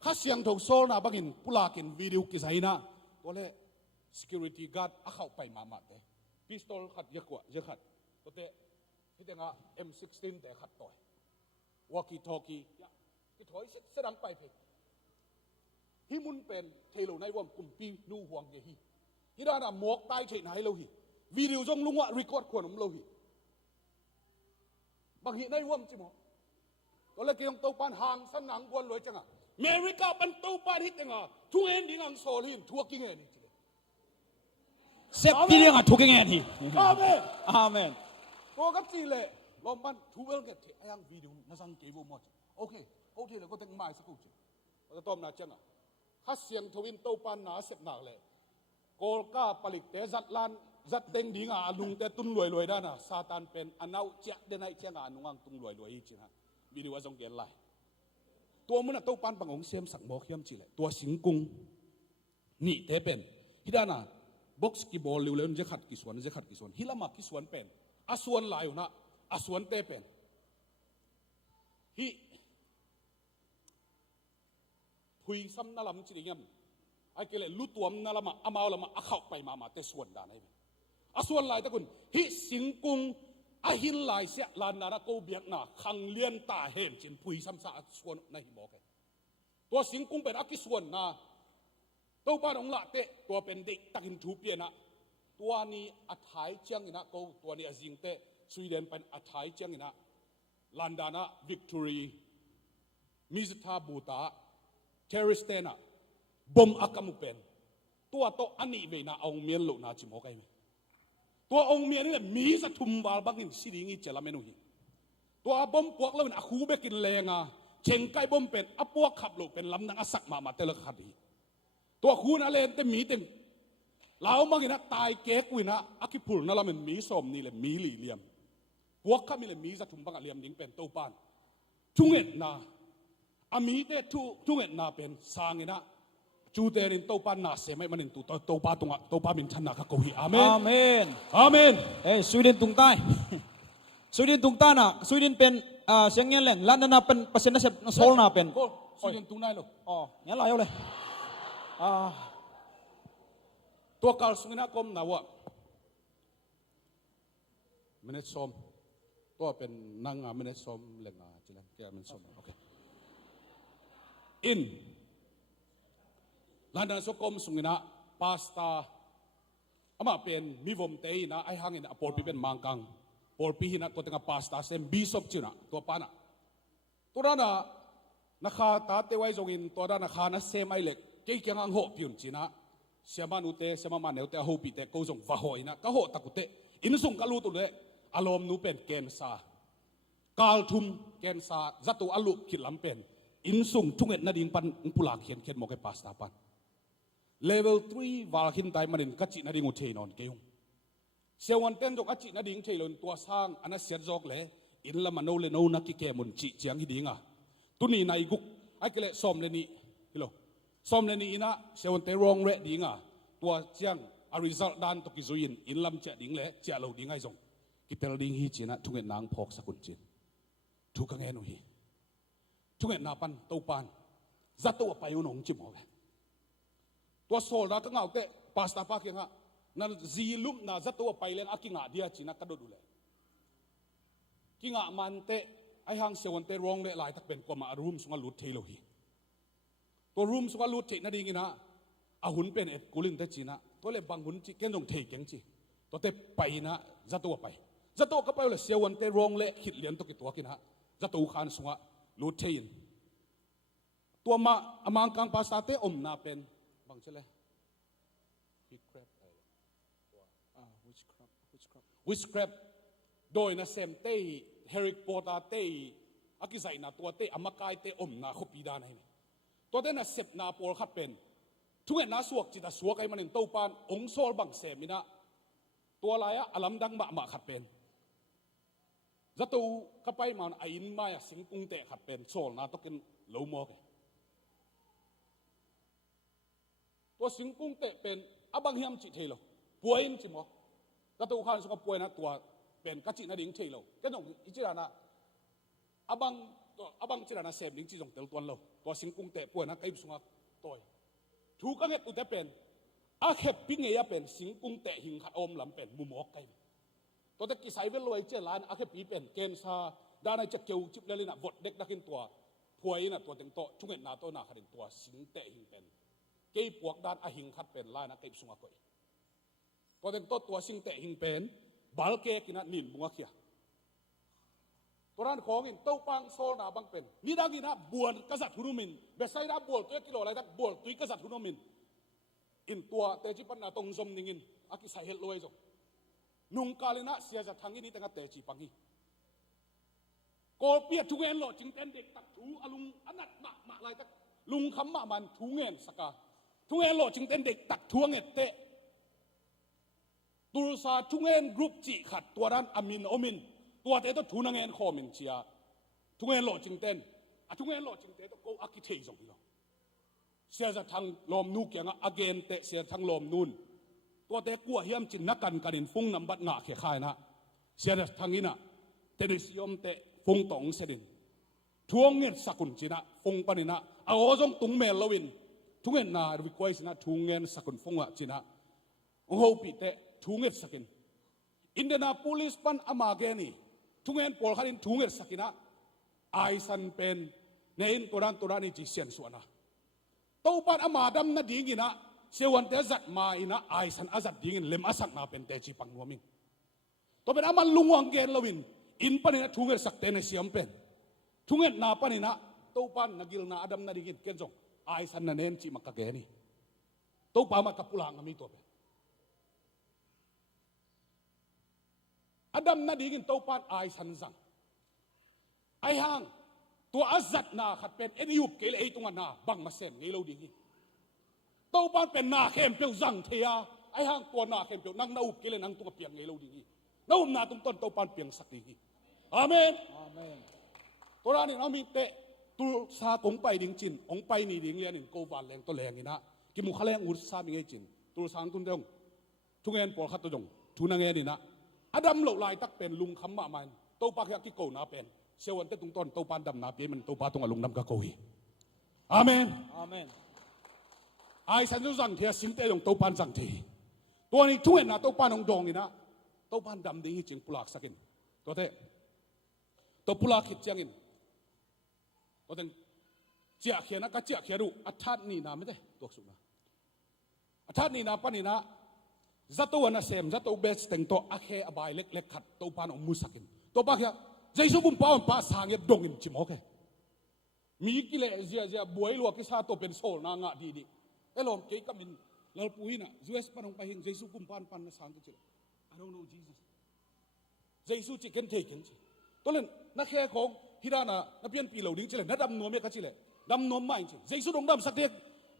ข้าเสียงถูกโซลนะบังอินปุลากินวิดีโอกิไซนะตัวเล่ security guard เข้าไปมาเตะ พิสตอลขัดเยอะกว่าเยอะขัดตัวเตะที่เตะงะ M16 แต่ขัดต่อยวอกี้ทอกี้ที่ถอยเสดังไปเพฮิมุนเป็นเทโลในว่ากลุ่มปีนูห่วงเยฮีที่ด้านหมวกใต้เฉยไหนเราฮีวิดีโอจงลุงว่ารีคอร์ดขวานผมเราฮีบางทีในว่จิมอตัวเล็กยังตัวปานห่างสนังกวนรวยจังอ่ะอเมริกาเป็นตัวปานฮิตจังอ่ะทุ่งเอ็นดิ้งโซลินทั่วกิ้งเอ็นนี่จีเซฟพี่เลี้ยงอ่ะทุกแง่ที อาเมน อาเมน ตัวกับจีเลยลมมันทูเวลเกตไอ้ยังวิดีโอน่าสังเกตว่าหมดโอเคโอเคเลยก็ต้องมาสักกูจีเราต้มน่าจังอ่ะข้าเสียงทวินตัวปานหนาเสพหนักเลยโกลก้าผลิตเตจัดลานจัดเต็งดิ้งอ่ะลุงเตตุนรวยๆด้านน่ะซาตานเป็นอันเอาเจ้าเดนไอเจ้าอ่ะนุงังตุนรวยๆอีจีนะวิดีโอส่งเกลไลตัวมันน่ะตัวปานปังองเสียมสังโมเขียมจีเลยตัวสิงกุงนี่เทเป็นที่ด้านน่ะบ็อกซ์กีบอลเร็วๆจะขัดกี่ส่วนจะขัดกี่ส่วนฮิลามากี่ส่วนเป็นอาส่วนหลายอยู่นะอาส่วนเตเป็นฮิพุยซ้ำนั่นละมันจีเงี้ยไอ้เกล็ดรู้ตัวมันนั่นละมาอามาละมาอาเข้าไปมาแต่ส่วนด่านไหนเป็นอาส่วนหลายตะกุนฮิสิงกุงอาหินหลายเสียลานนาราโกเบียกนาขังเลียนตาเห็นจินพุยซ้ำซาส่วนในหิบอกกันตัวสิงกุงเป็นอากิส่วนนะตัวป้าของละเตะตัวเป็นเด็กตักินทูเปียนะตัวนี้อัฐายเจียงนะก็ตัวนี้จิงเตะสวีเดนเป็นอัฐายเจียงนะลันดานะวิกตอรีมิสตาบูตาเทริสเตนะบอมอากัมุเป็นตัวโตอันนี้เวนะองเมียนโลนาจิโมกัยตัวองเมียนนี่แหละมีสัตุมบาลบักินสิริงิเจลาเมนุฮีตัวบอมพวกเราเป็นอาคูเบกินเลงอ่ะเชงไกบอมเป็นอพวกขับโลเป็นลำนังอสักมาเตลคดีตัวคูนอะไรเต็มมีเต็มเรามากินนะตายเก๊กวินะอากิพูลนั่นละมันมีสมนี่แหละมีหลีเลียมพวกข้ามีเลยมีสัตุมบังเลียมดิ้งเป็นตัวปานทุ่งเอ็ดนาอามีเตทุ่งเอ็ดนาเป็นสางเงินะจูเตรินตัวปานนาเสไม่มันตัวปานตรงตัวปานมินชันนาคโกฮีอาเมน อาเมน อาเมน เอ้สวีเดนตุงใต้ สวีเดนตุงใต้น่ะสวีเดนเป็นเสียงเงี้ยแหล่งลันดานาเป็นเปอร์เซ็นต์น่ะโซลน่ะเป็น โอ้สุดยอดตรงไหนลูก อ๋องั้นเราเอาเลยตัวการสุนัขกรมนะว่ามินิสอมตัวเป็นนางงามมินิสอมเล่งอ่ะจีนังแกมินิสอมโอเคอินลันดาสกรมสุนัขพาสต้าอามาเป็นมีวมเตยนะไอหางอินปอร์ปีเป็นมังกังปอร์ปีหินะตัวตั้งพาสต้าเซมบีสอบจีนะตัวปานะตัวนั้นนะนักข่าวตาเตไว้จงอินตัวนั้นนักข่าวนั้นเซมไอเล็กเกี่ยงอังโหพิวจีนะเสียมานุเตเสียมาเนวเตะหูปีเตะกูจงฟ้าหอยนะก็โหตะกุเตอินสุงกัลูตุเตอารมณ์นูเป็นเกณฑ์ซากาลทุมเกณฑ์ซาจัตุอลุขิดลำเป็นอินสุงทุ่งเอ็ดนาดิงปันปุลาเขียนหมอกไอปาสตาปันเลเวล3วาลหินไตมันกัจจินาดิงอุเทนอนเกยงเสียวันเต้นจกกัจจินาดิงเทลนตัวสร้างอันนั้นเสียจอกเลยอินละมันโนเลโนนักกิเกมุนจิเจียงฮิดิงอ่ะตุนีนายกุกไอ้เกลสอมเลนี่ฮิโลสอมเลนี่นะเสียวันเตรองเรดิงอ่ะตัวเจียงอาริซัลดันตกิจุยินอินลำเจดิงเลยเจ้าเราดิงไอ้จงกิเตลดิงฮีจีนะทุ่งเอ็ดนางพอกสกุลจีนทุกข์เงินฮีทุ่งเอ็ดนาปันตัวปันจัตุไปอุนงจิมเอาเลยตัวโซลนะก็เงาเตะพาสต้าปากิงอ่ะนั่นซีลุมน่าจัตุไปเลยอากิงอ่ะเดียจีนะกระโดดเลยกิงอ่ะมันเตะไอ้หางเสียวันเตะรองเลยหลายทักเป็นกว่ามารูมสุงาลุดเทโลฮีตัวรูมสุงาลุดเทนั่นเองนะอาหุนเป็นเอ็ดกุลินเตจีนะตัวเล็บบางหุนจีเกนจงเทเก่งจีตัวเตะไปนะจัตุไปจัตุก็ไปเลยเสียวันเตะรองเลยขิดเลียนตัวกิตัวกินฮะจัตุขานสุงาลุดเทียนตัวมาอามังกังภาษาเตอมนาเป็นบางเชลวิสครบโดยนะเซมเตเฮริกโปตาเตอากิไซนาตัวเตอมากายเตอมนาขบีดานให้ตัวเตนะเซปนาโปลขับเป็นทุกอย่างน่าสวกจิตสวกไอ้มันเองเต้าปานองโซลบังเซมินะตัวอะไรอะอลัมดังมาขับเป็นจะตูเข้าไปมันไอ้อินมาสิงกุงเตะขับเป็นโซลนะต้องกินเหลวมอกตัวสิงกุงเตะเป็นอับังเฮียมจิเทโลป่วยจิมอจะตูข้าสุขป่วยนะตัวเป็นกัจจินาดิ่งเทโลก็ต้องอิจฉานะอับังจิรานะเซมดิ่งจิจงเตลตัวเราตัวสิงกุงเตะป่วยนะใครสุขตัวทุกข์เงี้ยอุตเป็น อาเข็บปิ้งเงียเป็นสิงกุ้งเตะหิงขัดอมลำเป็นมุมอกไก่ตัวตะกี้ใส่เวลลอยเจ้าล้านอาเข็บปีเป็นเกณฑ์ซาด้านในจะเกี่ยวจิบเลยนะวดเด็กนักกินตัวพวยนะตัวเต็งโตชุ่งเงินนาตัวนาขัดตัวสิงเตะหิงเป็นเกี่ยปวกด้านอาหิงขัดเป็นล้านนักเก็บสุงก่อยตัวเต็งโตตัวสิงเตะหิงเป็นบาลเกกินะนินบุงเขียตัวนั้นของอินเต้าปังโซนาบังเป็นนี่ดังกินะบวชกษัตริย์ทุนมินเบสไซด์บวชตัวกิโลอะไรทักบวชตัวกษัตริย์ทุนมินอินตัวเตจิปันนาตรงสมนิงินอากิใส่เฮลลอยจงนุงกาลินะเสียจากทางนี้ตั้งแต่เตจิปังฮีโกเปียทุเงินหล่อจึงเป็นเด็กตักถูอลุงอันนัดมาอะไรตักลุงคำมามันทุเงินสกาทุเงินหล่อจึงเป็นเด็กตักทัวเงินเตะตุลซาทุเงินกรุ๊ปจีขัดตัวนั้นอามินอมินตัวเตะต้องทุนเงินคอมินเชียทุเงินหล่อจึงเต้นทุเงินหล่อจึงเตะต้องโกอากิเทยจงพี่น้องเสียจากทางลมนูเกียงอเกนเตะเสียทางลมนูนตัวเตะกัวเฮียมจินนักกันกันฟุ้งนำบัดงาเขียข่ายนะเสียจากทางนี้นะเตนิสยมเตะฟุ้งตองเสดินทวงเงินสกุลจินะฟุ้งปนินะเอาจงตุงเมลลวินทุเงินนาวิกวยสินะทวงเงินสกุลฟุ้งอะจินะองโฮปีเตะทวงเงินสกินอินเดียนาโพลิสปันอามาเกนีทวงเงินปอลขัดินทวงเงินสกินะไอซันเป็นเนินตัวนั้นนี่จีเซียนส่วนนะตัวปันอามาดำนาดีกินะเสวันเตจัดมาอินะไอซันอาจัดดีกินเลมอาสักนาเป็นเตจิปังนัวมิงตัวเป็นอามันลุงวังเกนลวินอินปันนะทุเงินสักเตนเสียมเป็นทุเงินนาปันนะตัวปันนักิลนาอดัมนาดีกินเกนจงไอซันนันเนนจิมักกะเกนี่ตัวปามากับปุลางมีตัวเป็นอดัมนาดีกินตัวปันไอซันจังไอฮังตัวอาจัดนาขัดเป็นเอ็นยูบเกลไอตรงนาบังมาเซนไงเราดีกิตัวปันเป็นนาเข้มเปียวจังเทียไอฮังตัวนาเข้มเปียวนั่งนาอุบเกลนั่งตัวเปียงไงเราดีกิน้านาตรงต้นตัวปันเปียงสักดีอาเมนตัวนั้นเรามีเตะตัวซากงไปดิ่งจินองไปนี่ดิ่งเรียนหนึ่งโกวานแรงตัวแรงนี่นะกิมุขแรงอุตสามีไงจินตัวสางตุนเดงทุกเงินปอลขัดตัวจงทุนงเงินนี่นะอดัมเหล่าลายตักเป็นลุงคำมามันตัวปากยักที่โกนาเป็นเชวันเตตรงต้นตัวปันดำนาเปียมันตัวปาตรงลุงดำกะโกยอาเมนไอ้สันตุสังเทียสิงเตตรงตัวปันสังทีตัวนี้ทุกเงินนะตัวปันองดองนี่นะตัวบ้านดำดีจริงปุลากสักินตัวเตะตัวปุลากขิดจังอินตัวเต็งเจียเขียนะก็เจียเขียดูอัฐานนี่นาไม่ได้ตัวสุนะอัฐานนี่นาปานี่นะจัตตัวน่ะเซมจัตตัวเบสเต็งตัวอาเคอบายเล็กๆขัดตัวบ้านองมุสักินตัวบ้านเนี่ยใจสุบุมป้าป้าสางเย็บดงอินจิมโอเคมีกิเลสเจียบวยลวกกิซาตัวเป็นโซลนางะดีเอลอมเกี่ยกับมินเราปุยนะจูเอสปานองไปเฮงใจสุบุมป้าปันนะสางตัวเจI don't know Jesus. เยซูจิกันเทกันจิตัวเล่นนักแข่ของฮิรานะนักเพียนปีเหล่าดิ้งจิเลยนักดำนวมเมียกันจิเลยดำนวมไม่จิเยซูดงดำสักเด็ก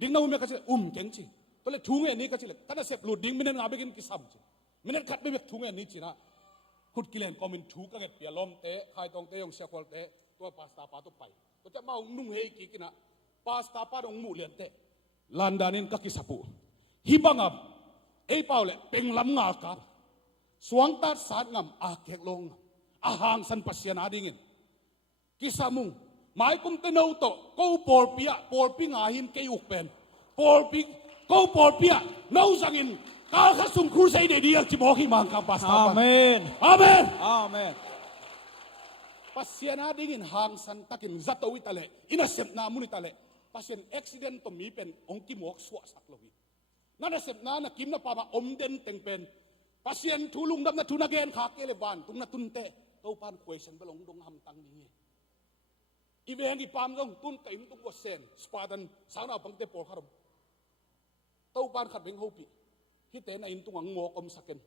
ดิ้งนวมเมียกันจิเก่งจิตัวเล่นทุ่งเงินนี้กันจิเลยตั้งแต่เสพหลุดดิ้งไม่ได้งาไปกินกิซ้ำจิไม่ได้ขัดไม่เบียดทุ่งเงินนี้จินะขุดกิเลนก็มันถูกกันเก็บเปียล้อมเตะใครต้องเตะยงเสียคนเตะตัวพาสต้าปาตัวไปตัวจะมานุ่งเฮกิกินะพาสต้าปาดงหมู่เลียนเตะลันดานินกักิสับฮิบังอับไอ้เปล่าเลยเป็นลำงากับสวงตัดสาดงำอาเกลงอาหางสันปัสยานาดิ่งกิสามุงหมายกุมเตนเอาโตกูปอลปียปอลปีงาหินเกยุกเป็นปอลปีกูปอลปียน้าจังอินกาขสุมครูใส่เดียจิบอกให้มังคับปัสตาอาเมนอาเมนอาเมนปัสยานาดิ่งหางสันตักินจัตวิตาเลอินาเซมนามุนิตาเลปัสยานอุบิเหตุตัวมีเป็นองกิมวกสวสักโลวินั่นเซมนานักกิมนาปามาอมเดนเต็งเป็นpasien tulung dam na tunagen khake le ban tung na tunte to pan question belong dong ham tang ni ibengi pam dong tun kaim tung ko sen spadan sana pangte por kharam to pan khat beng hopi hi te na in tung ang ngok om saken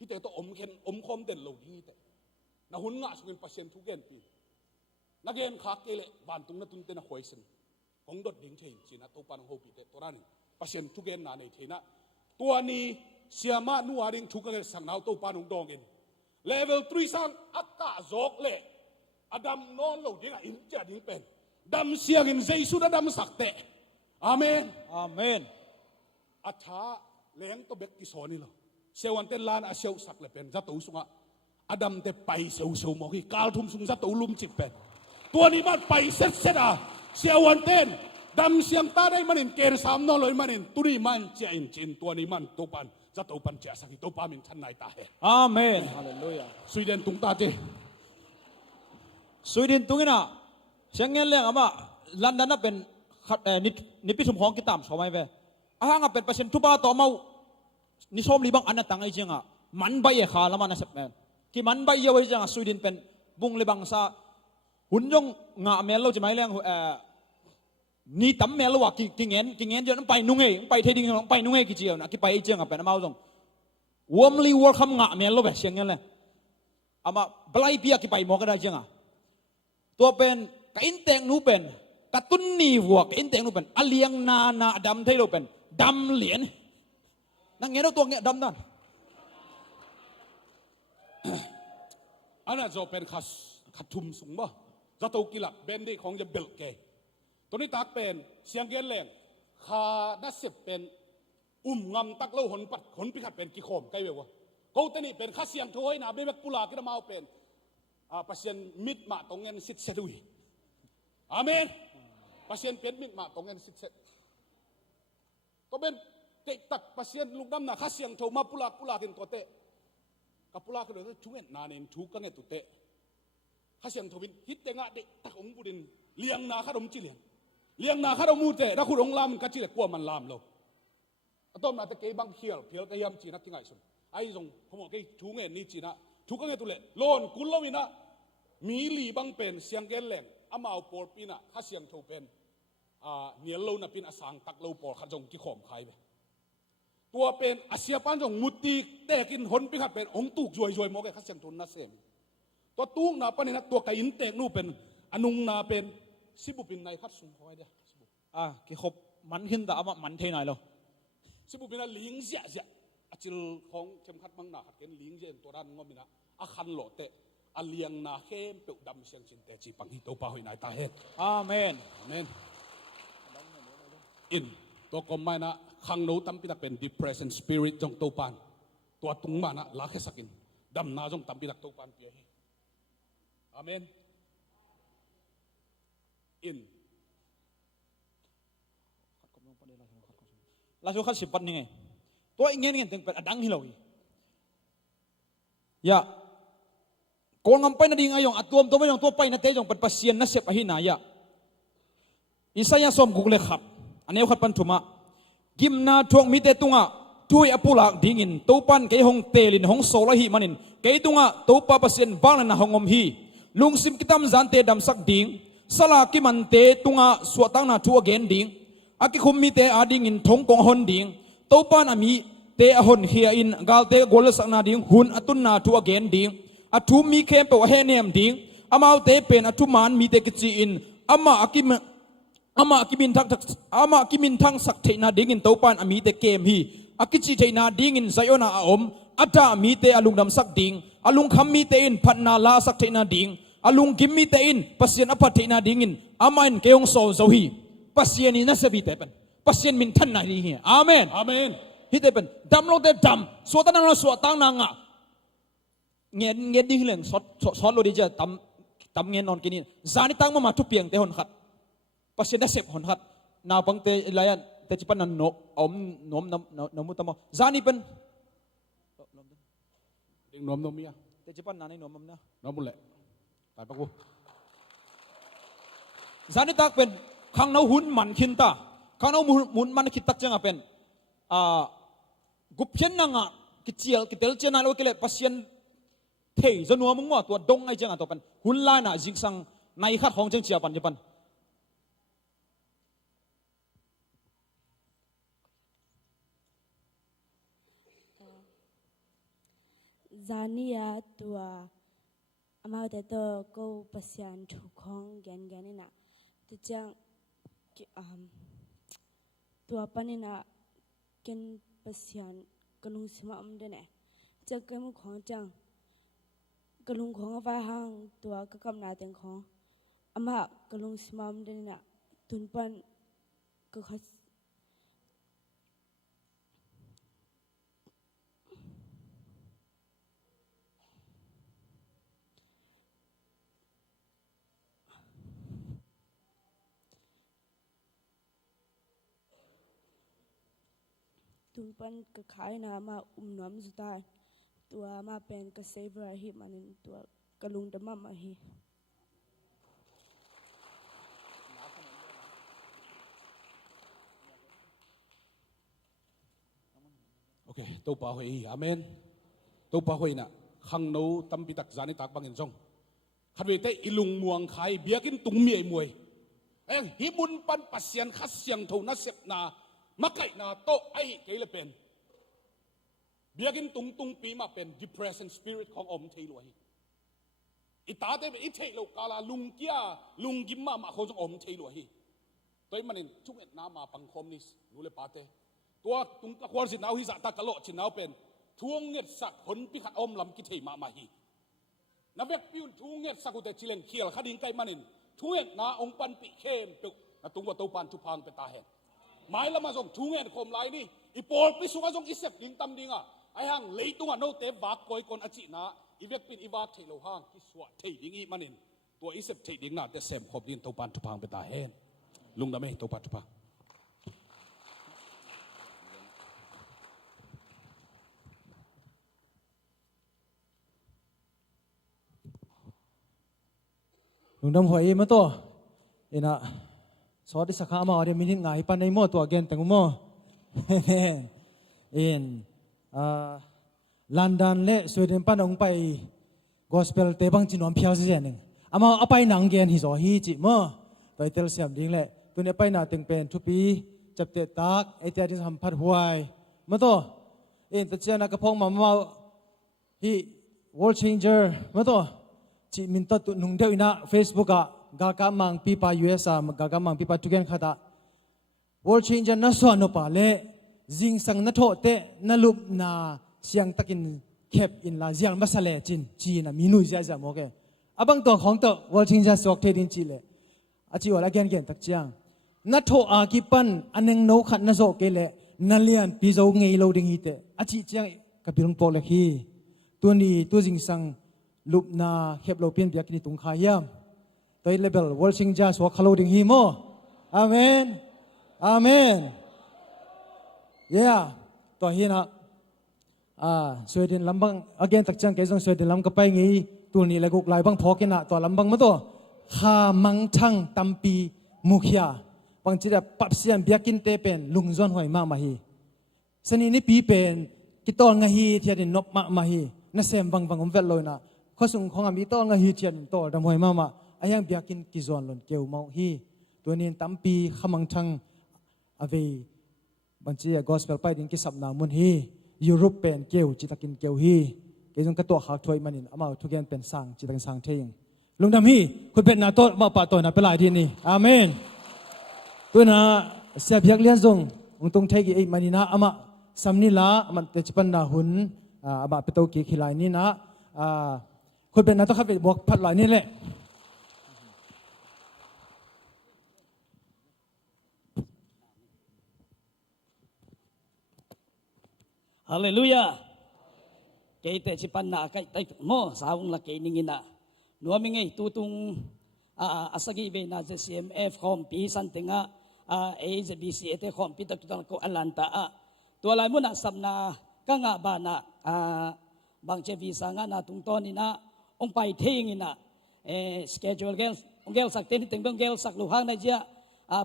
hi te to om khen om khom den lo hi te na hun nga sugen pasien thu gen pi na gen khake le ban tung na tunte na question ong dot ding thein china to pan hopi te torani pasien thu gen na nei theinaตัวนี้เสียมาหนัวดิ่งทุกข์กันสังนาวตัวปานองดองเองเลเวล3สังอากาศโจกเล่อดัมนอนเราดิ่งอินเจดิ่งเป็นดัมเสียงอินเจสุดดัมสักเตะอาเมนอาเมนอัฐาเลี้ยงตัวเบกกิโซนี่หรอเสียวันเตลานอาเซียวสักเลยเป็นจัตุสุงะอดัมเตไปเซียวมอกีกาลทุ่มสุงจัตุลุมจิบเป็นตัวนี้มันไปเสร็จอ่ะเสียวันเตน ดำเสียงตาได้มันเห็นเกณฑ์สามนอเลยมันเห็นตุนีมันเจอินจินตัวนี้มันตัวปันจะตัวปันเจสักตัวปันมินทันไหนตาเห อาเมนฮาเลลูยา สวีเดนตุงตาเจ สวีเดนตุงน่ะเชียงเงี้ยเรื่องอะมาลันดอนน่ะเป็นนิพิชุมของกิตามชาวไม้เว้อาหางเป็นเปอร์เซ็นต์ทุบาต่อมานิชมลีบังอันนั้นต่างไอ้เจียงอ่ะมันใบเอขาละมันนะเสพแมนที่มันใบเยอะไว้จังสวีเดนเป็นบุงลีบังซาหุ่นยงงาเมลเราจะไม่เรื่องนี่ตั้มเมลว่ากิเงินเยอะนั่นไปนุ่งเองไปเทดิ้งไปนุ่งเองกี่เจียวนะกี่ไปไอ้เจียงอ่ะเป็นน้ำเอาตรงวอมลีวอร์คำงาเมลเราแบบเชียงเงี้ยเลยอามาบลายเปียกี่ไปมอกันได้เจียงอ่ะตัวเป็นกินแตงนูเป็นกระตุ้นนี่วัวกินแตงนูเป็นอเลียงนาดำเทโลเป็นดำเหรียญนั่งเงี้ยเราตัวเงี้ยดำนั่น อันนั้นจะเป็นขัดทุมสูงบ่จะตัวกิลักเบนดี้ของจะเบลเกตัวนี้ตักเป็นเสียงเกนแรงขาดัชเซบเป็นงำตักเล่าหนปัดหนพิขัดเป็นกิโคมใกล้เววะเขาตัวนี้เป็นข้าเสียงถอยนะเบเบกปุลากิรมาเป็นปัสเซียนมิดมาตรงเงินสิทธิ์เสดุยอาเมนปัสเซียนเป็นมิดมาตรงเงินสิทธิ์เสดก็เป็นเตะตักปัสเซียนลูกดำนะข้าเสียงโทมาปุลากินตัวเตะกับปุลากินตัวช่วยนานินทุกกันเนี่ยตัวเตะข้าเสียงโทวินฮิตเตงะเด็กตักองบุดินเลี้ยงนาข้าดมจิเลียนเลี้ยงนาข้าดมมูเตะถ้าคุณองลามกัจจิเลกลัวมันลามเราต้มนาตะเกียบังเขียวเพียวกระยำจีนักที่ไงสุนไอ้ทรงผมบอกไอ้ทุกเงินนี่จีนะทุกกันเนี่ยตัวเละโลนกุลวินะมีหลีบังเป็นเสียงเกนแหลงอามาเอาปอดปีน่ะข้าเสียงโทเป็นเนียโลน่ะเป็นอสังตักโลปอดข้าจงที่ข่มใครไปตัวเป็นอาเซียปันจงมุตีแต่กินหนไปขัดเป็นองตุกจวยมอกไอ้ข้าเสียงทุนน่ะเสมตัวตุ้งน่ะปนินะตัวไก่อินเตกนู่เป็นอนุงน่ะเป็นสิบุปินในคัดสุงคอยเดียกี่ขบมันขึ้นแต่เอามามันเทหน่อยเราสิบุปินะลิงเสียอาจิลของเข็มขัดมังนาขัดเกนลิงเจนตัวด้านงอมินะอาคันโหลเตะอาเลียงนาเข้มเปิดดำเสียงจินเตจีปังฮิโตปาหอยนายตาเฮ็ดอาเมนอินตัวกลมไม่นะขังโนตั้มพิทักเป็น depression spirit จงโตปานตัวตุงมานะลาแค่สักินดำนาจงตั้มพิทักโตปานเปียให้อาเมนอินลาชูขัดสิบปันยังไงตัวเงี้ยถึงเป็นอดังฮิโลอีอย่าโกงงไปนาดีไงยองอัดตัวไม่ยองตัวไปนาเตยองเป็นปัสเซียนนัสเซปะหินายะอิสยาสอมกุกเลขัดอันนี้ขัดปันทุมะกิมนาทวงมิเตตุงะทุยอปุลักดิ่งินตัวปันเกยหงเตลินหงโซลหิมันินเกยตุงะตัวปะปัสเซียนบางนันหงอมฮีลุงซิมกิตามจันเตดำสักดิ่งสลากิมันเตตุงะสวตังนาทัวเกนดิ่งอากิคุมมิเตอาดิ่งินทงกงหนดิ่งตัวปันอามีเตอหนเฮียอินกาลเตกอลสักนาดิ่งหุนอตุนนาทัวเกนดิ่งอทุมมีเข้มเปวะเฮเนียมดิ่งอามาเตเป็นอทุมันมีเตกิจีอินอามาอากิมินทั้งสักเทนาดิ่งตัวปันอามีเตเกมฮีอากิจีเทนาดิ่งไซโอนาอาอมอัตตามีเตอลุงดำสักดิ่งอลุงคำมีเตอินพันนาลาสักเทนาดิ่งอลุงกิมมีเตอินปัสเซียนอภัทเทนาดิ่งอามาอินเกยงโซโซฮีปัสเซียนนี่น่าสบีเตเป็นปัสเซียนมินทันนาดิ่งอาเมนอาเมนฮิเตเป็นดำโลเตดำสวดตั้งเราสวดตั้งนางะเงี้ยดิ่งเหลืองสอดโลดีจะตำเงี้ยนอนกินนี่จานิตั้งมาทุบเปียงเตหนขัดปัสเซียนน่าเสพหนขัดนาบังเตลายันเตจิปันนันโนอมนมน้ำมุตมะจานิเป็นเด็กนมเมียเตจิปันนันในนมมันนะนมมุลเล่ตายปะกูจานิตักเป็นข้างน้าหุ่นมันขินตาข้างน้าหุ่นมันขิดตักจังเป็นกุบเพียนนังกิเจียลกิเตลเจนันโอเคเลยปัสเซียนเทจะนัวมึงว่าตัวดงไอจังตัวเป็นหุ่นลายน่ะจิงสังในขัดของจังเจียปันญี่ปุ่นจานี่ตัวอามาแต่ตัวก็ปัสยานถูกของแกนนี่นะที่จังตัวปนินะแกนปัสยานกลุงสมาเดเนี่ยจะเกิดมุของจังกลุงของไฟห้างตัวก็กำนาเต็งของอามากลุงสมาเดเนี่ยตุนปันก็เขา ทุงปันกะขายนามาน้ำสุดท้ายตัวมาเป็นกะเซเวอร์ฮิมันตัวกะลุงดำมาฮี โอเคตัวป่าหอยอาเมนตัวป่าหอยน่ะขังโนตั้มปิตักจานิตักบังเงินซงขัดเวทอิลุงมวงไข่เบียกินตุงเมียมวยเอ็งฮิมุนปันปัสเซียนขัดเสียงทูนัสเซปนามักไก่นาโตไอเกลเป็นเบียกินตุงปีมาเป็น depression spirit ของอมเทลวยอิตาเตอิเทโลกาลาลุงเกียลุงกิมมาเขาจงอมเทลวยตัวมันเองทุกเอ็ดน้ำมาปังคมนี่รู้เลยปาเตตัวตุงตะควรสินเอาฮิสะตะกะโลสินเอาเป็นทวงเงียดสักผลพิขัดอมลำกิเทมาฮีนับเวกพิวทวงเงียดสักอุเตจิเลงเขียลคดิงไกมันินทวงเงียดนาองปันปิเข้มตุกนาตุงว่าตัวปันทุพังเป็นตาเห็นหมายละมาส่งทวงเงียดคมไลนี่อีโปลปิสุกส่งอิเซปดิงตำดิงอ่ะไอ้ห่างเลยตัวโนเตบากกอยคนอจินาอีเวกปินอีบากเทโลห่างกิสวะเทดิงอีมันินตัวอิเซปเทดิงน่ะแต่เซมขบดินตัวปันทุพังเป็นตาเห็นลุงดำเมตัวปันทุพังลุงดำหอยมาตัวเอ็นะสอดที่สักขามาเดี๋ยวมีนิดไงปันในหม้อตัวเกนแต่งหม้อเอ็นลอนดอนเละสวีเดนปันองไปกอสเปลเตบังจีนอมเพียวสิเจนึงอามาเอาไปหนังเกนฮิโซฮีจิหม้อตัวเตลเซียมดิ้งเละตัวนี้ไปหน้าตึงเป็นทุปีจับเตะตากไอเดียที่ทำพัดหวยมาตัวเอ็นแต่เจ้านักพงมาฮี world changer มาตัวจิมินตัดตุนุ่งเดียวอินะเฟซบุ๊กอะกากามังปีปา US อะกากามังปีปาทุกอย่างขัดอะ world changer นั่นส่วนนปาเล่จิงสังนัทโตเตนั่นลุบนาเสียงตะกินเข็บอินลาเสียงมาสเลจินจีน่ะมีนุ่ยจะโอเคอะบังตัวของตัว world changer สวกเทดินจีเล่อาจิวอะไรเก่งตักเจียงนัทโตอากิปันอันนึงโนขัดนั่นโซเกเล่นั่นเลียนปีโซงเงยโลดิงฮีเตอาจิเจียงกับบิลงโปเล็กฮีตัวนี้ตัวจิงสังลุบนาเข็บโลเปียนเบียกินตุงขายามตัวเลเวลวอลชิงจ้าสวกขลุ่ดิงฮีโมอาเมนอาเมนเย่ตัวฮีนะสวีเดนลำบัง again ตักจังเกจงสวีเดนลำก็ไปงี้ตัวนี้เลยกุกลายบังพอกินะตัวลำบังมาตัวข้ามังทังตัมปีมุขยาบางทีแบบปับเสียนเบียกินเตเป็นลุงจวนหอยมามาฮีสนีนี่ปีเป็นกิตองฮีที่ดินนบมาฮีนั่นเซมบังบังอมเวลเลยนะข้อสุงของอามิตองฮีที่ดินโตดำหอยมาไอ้ยังเบียกินกิจวนลนเกี่ยวมองฮีตัวนี้ตัมปีข้ามังทังอเวบางทีกอสเปลไปดิ้งกิสับนามุนฮียุโรปเป็นเกี่ยวจิตกินเกี่ยวฮีเกี่ยวกับตัวขาถอยมันินอามาทุกอย่างเป็นสังจิตกินสังเทียงลุงดำฮีคุณเป็นนาโตมาปะตัวนาเป็นหลายที่นี่อาเมนตัวน่ะเสียเพียกเลี้ยงจงองตรงเทกิไอมันินาอามาสัมนิลามันเตจิปันนาหุนอามาเป็นตัวกี่ขีลายนี่นะคุณเป็นนาโตขับไปบอกพัดหลายนี่แหละฮาเลลูยาเกยเตชิปันนาไกไตโมสาวงละเกนิงินะนัวมิงไงตูตุงอาสกีเบนาเจ CMF คอมปีสันติงะAJBC เอเตคอมปีตะตุตังโกอัลลันตาตัวลายมุนะสัมนากังะบานะบางเจวีสังะนาตุงตอนินะองไปเทงินะสเกจูลเกลองเกลสักเตนิตึงเกลสักลูหางนะเจ้า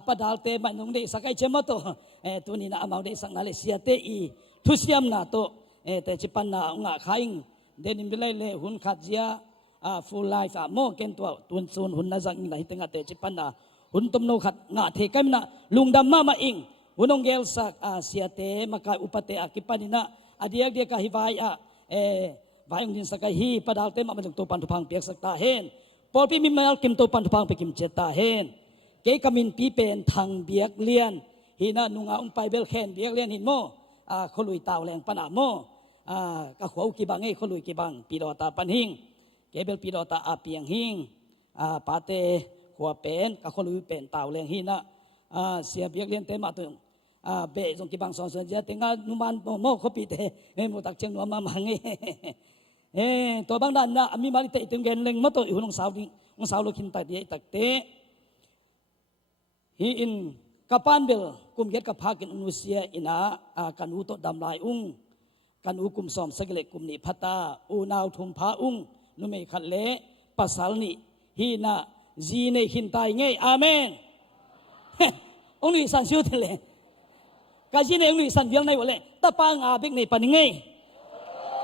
ปะดาลเตมันนงเดสักไอเจมะโตตัวนี้นะอามาวเดสังนาเลเซียเตอีทุสยามนาโตแต่จิปันนาองะขายเดนิมเบลเลหุนขัดเจียfull life โมเกนตัวตุนซูนหุนนาจังอินไหนตึงะเตจิปันนาหุนตุมโนขัดงะเทกัมนะลุงดำมาอิงหุนองเกลสักเสียเตมะกายอุปเตอกิปันินะอดียกเดียกะฮิวายวายองดินสักฮีปะดาลเตมะมันตัวปันทุพังเปียกสักตาเฮนปอลปีมิมาลกิมตัวปันทุพังไปกิมเจตาเฮนเกกามินปีเป็นทางเบียกเลียนหินะนุงอาองไปเบลเคนเบียกเลียนหินโมขลุยตาวแรงปนาโมกะขวาวกีบังขลุยกีบังปีดอตาปันหิงเกเบลปีดอตาอาเปียงหิงปาเตขวเป็นกะขลุยเป็นตาวแรงหินะเสียเบียกเลียนเตมาตึงเบจงกีบังสอนเสียเตงานุมันโมขปีเตมุตักเชงนัวมามังตัวบางด้านนะมีมาลิเตตึงเกนเล็งมาตัวอยู่น้องสาวดิน้องสาวลูกหินตักเต he in kapan bel กุมเก็ตกับพากินอุนุเซียอินากันอุตดำลายอุ้งกันอุกุมซอมสกเลกุมนิพัตตาอูนาวทุมพาอุ้งนุเมขัดเลปัสสาลนิฮีนาจีเนหินตายเงยอาเมนองค์นี้สันชิวเทเลกาจีเนองค์นี้สันเวียงในวะเลตะปางอาบิกในปันเงย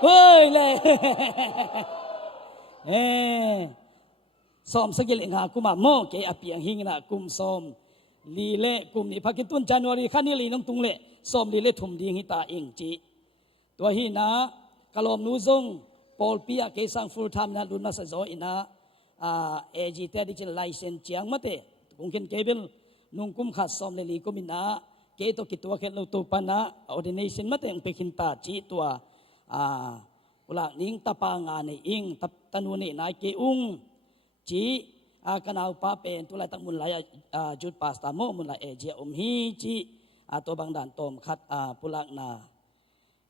เฮ้ยเลยซอมสกิลงากุมาโมเกอเปียงหิงนะกุมซอมลีเล่กุมนี่พักิตุนจันวารีขันนี่ลีน้องตุงเล่ซอมลีเล่ทุมดีหิตาเองจีตัวฮีนะกะลอมนูซงปอลปียเกสังฟูลไทม์นะลุนมาสะโซอินะเอจีเตดิจิทัลไลเซนเจียงมะเตกุงเคนเกเบลนุงกุมขัดซอมเลลีกุมินะเกตัวกิตัวเคนเราตัวปนะออร์ดิเนชันมะเตงเปกินตาจีตัวอุลานิงตะปางานอิงตะนูนี่นายเกอุงจีกันเอาป้าเป็นตัวไรตั้งมุนไหลจุดปาสตามโมมุนไหลเอเจียฮีจีตัวบางด่านตอมขัดปุลักนา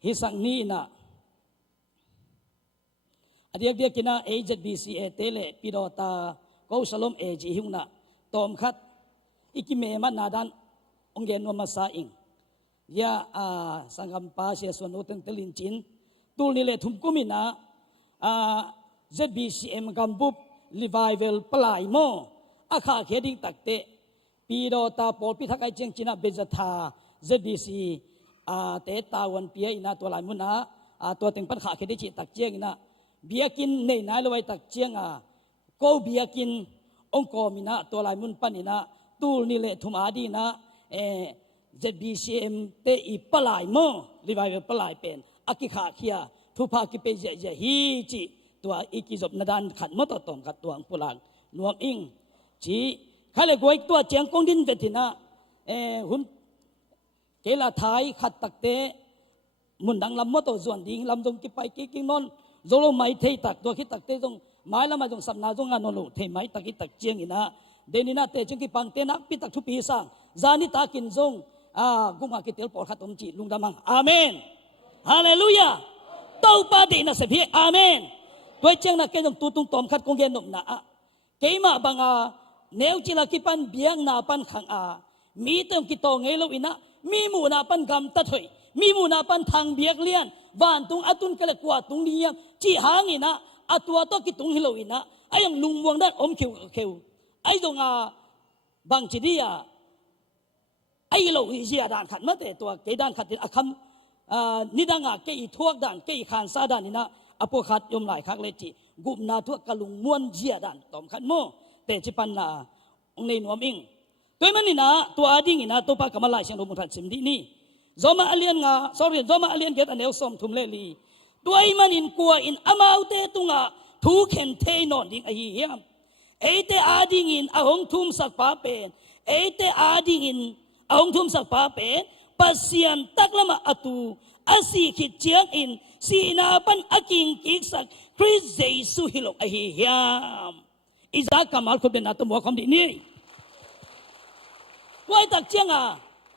ฮิสังนี้นะเดียกกินะเอจบีซีเอเตเลปิโดตาก็สลมเอจีหิงนะตอมขัดอิกิเมมันนาดันองเกนวมาซาอิงยาสังกัมปาเสียส่วนโนเตนเตลินจินตูนี่เลทุมกุมินะZBCM กัมบุบรีไวเวลปลายโมอาคาเขดิงตักเตปีโดตาปอลพิทักไอเจงจินะเบจทา ZBC เตตาวันเปียอินะตัวลายมุนะตัวเต็งปัญหาเขดิจิตักเจียงนะเบียกินในนายลอยตักเจียงก็เบียกินองกอมินะตัวลายมุนปันอินะตูนี่เลทุมอาดีนะZBCM เตอีปลายโมรีไวเวลปลายเป็นอากิขาเขียทุพากิเปเจฮีจิตัวอีกิจบนาดันขัดมอตตอมขัดตัวปุลังนวมอิงจีข้าเลยกวยตัวเจียงกงดินเวทินะหุ่นเกลาไทยขัดตักเตมุนดังลำมอตส่วนดิ่งลำตรงกิไปกินนนโซโลไม่เทตักตัวคิดตักเตตรงไม้ละมาตรงสัมนาตรงงานนลุเทไม้ตักกิตักเจียงอินะเดนินาเตจึงกิปังเตนักปิตักทุปีสังจานิตากินซงกุมากิเตลปอขัดตมจีลุงดามังอาเมนฮาเลลูยาเต้าปาดีนะเสพีอาเมนด้วยเจ้านักเกณฑ์ตัวตุงตอมขัดกงเกณฑ์หนุ่มนะเกมาบังเนวจิลากิปันเบียงนาปันขังมีเติมกิโตเงลวินะมีมูนาปันกำตัดถอยมีมูนาปันทางเบียกเลียนวานตุงอตุนกะเลกว่าตุงเลียมจีหางอินะตัวโตกิตุงฮิโลวินะไอยังลุงวงด้านอมเขียวไอตรงบางจีดีไอโลวิเชียด่านขัดมาแต่ตัวเกด่านขัดคำนิดังเกอีทวกด่านเกอีขานซาด่านนี่นะอพวกขัดยมหลายคักเลยจีกุมนาทวกกะลุงม้วนเจียด่านตอมขัดโมแต่จิปันนาองในนวมอิงตัวมันนี่นะตัวอาดิ้งนี่นะตัวปากกำมะลายเชียงดมุทันสิมดีนี่จอมาอเลียนจอมาอเลียนเกตอันเอลซอมทุมเลลีตัวมันอินกัวอินอามาวเตตุงทูเข็นเทนอนดิ้งไอเฮียมเอเตอาดิ้งอินอหงทุมสักป้าเป็นเอเตอาดิ้งอินอหงทุมสักป้าเป็นปัสยันตักละมาอตูอาศิขิดเจียงอินสีนาปันอากิงกิกสักคริสเจสุฮิโลไอเฮียมอิจากัมัลคุเป็นนาตมัวคำดีนี่ไว้ตักเจียง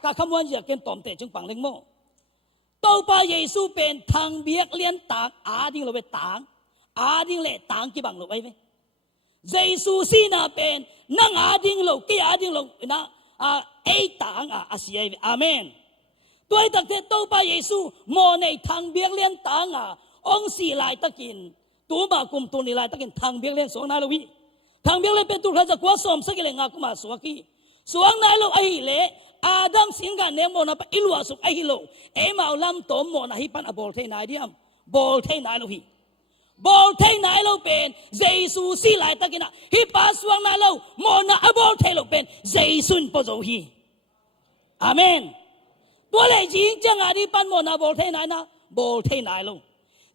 กะคำวันอยากเกินตอมเตจึงปังเล็งโมเต้าปาเยซูเป็นทางเบียกเลียนตากดิ้งเราไปตากดิ้งเละตากกี่บังเราไปไหมเยซูสีนาเป็นนั่งดิ้งเรากี่ดิ้งเรานะไอตากอาศัยอาเมนตัวตักเตเต้าปาเยซูโมในทางเบียกเลียนตากองสีลายตะกินตัวบากุมตัวนี้ลายตะกินทางเบียกเลียนสองนาลวิทางเบียกเลียนเป็นตัวข้าจะกวาดสมสกิเลงากุมาสวกีสวงนายเราไอเละอาดัมสิงกันเนมโมนาไปอิลวาสุกไอฮิโลเอมาลำโตมโมนาฮิปันอบอลเทนายเดียมบอลเทนายเราฮีบอลเทนายเราเป็นเยซูสีลายตะกินะฮิปัสวงนายเราโมนาอบอลเทเราเป็นเยซุนปโจฮีอาเมนตัวเลจิงจังอาดิปันโมนาบอลเทนายนะบอลเทนายเรา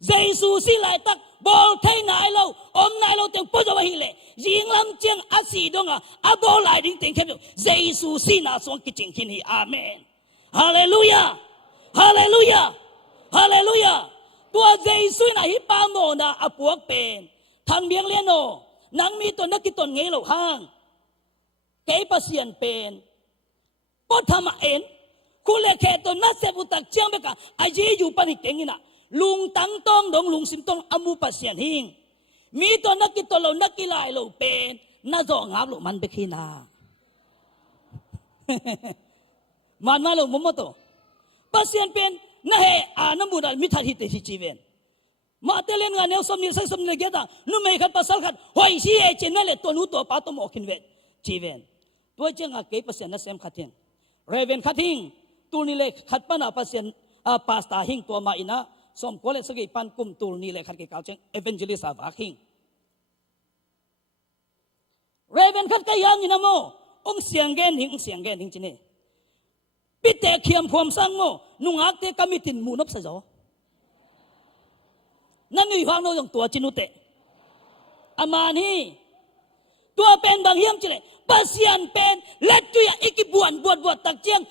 เยซูสีลายตักบอลเทนายเราอมนายเราเต็งปโจฮีเลยยิงลำเจียงอาศีดงอบอลลายดิ้งเต็งเข้มเยซูสีนาสวงกิจิงคินีอาเมนฮาเลลูยาฮาเลลูยาฮาเลลูยาตัวเยซูน่ะฮิปาโมนาอปวกเป็นทางเบียงเลียนโนนังมีตัวนักกิตนเงเหล่าห้างเกยปะเสียนเป็นปทำเอ็นคุณเลขตัวนักเสพุตักเจียงเบกะอาเยอยู่ปนิเต็งนี่นะลุงตั้งต้องดงลุงสิมต้องอามูปะเสียนหิงมีตัวนักกิตนเรานักกีฬาเราเป็นน่าจะงับเรามันไปขี้นา man malo momoto pasien pen na he anamudal mithat hite hi chiven ma telen nga neu som ni sai som ni geta nu mei khat pasal khat hoi si e chenal le tonu to pa to mo khin vet chiven to chenga ke pasien na sem khatin reven khating tu ni le khat pana pasien pasta hing to ma ina som kole sagi pan kum tul ni le khat ke kau cheng evangelist ava king reven khat ka yang ina mo ong siang gen hing chine pite khiam khom sang mo nungak te kamitin munop sa jo nanui hwang no yong tua chinute amani tua pen bang hiam chile pasian pen let tu ya ikibuan buat tak chiang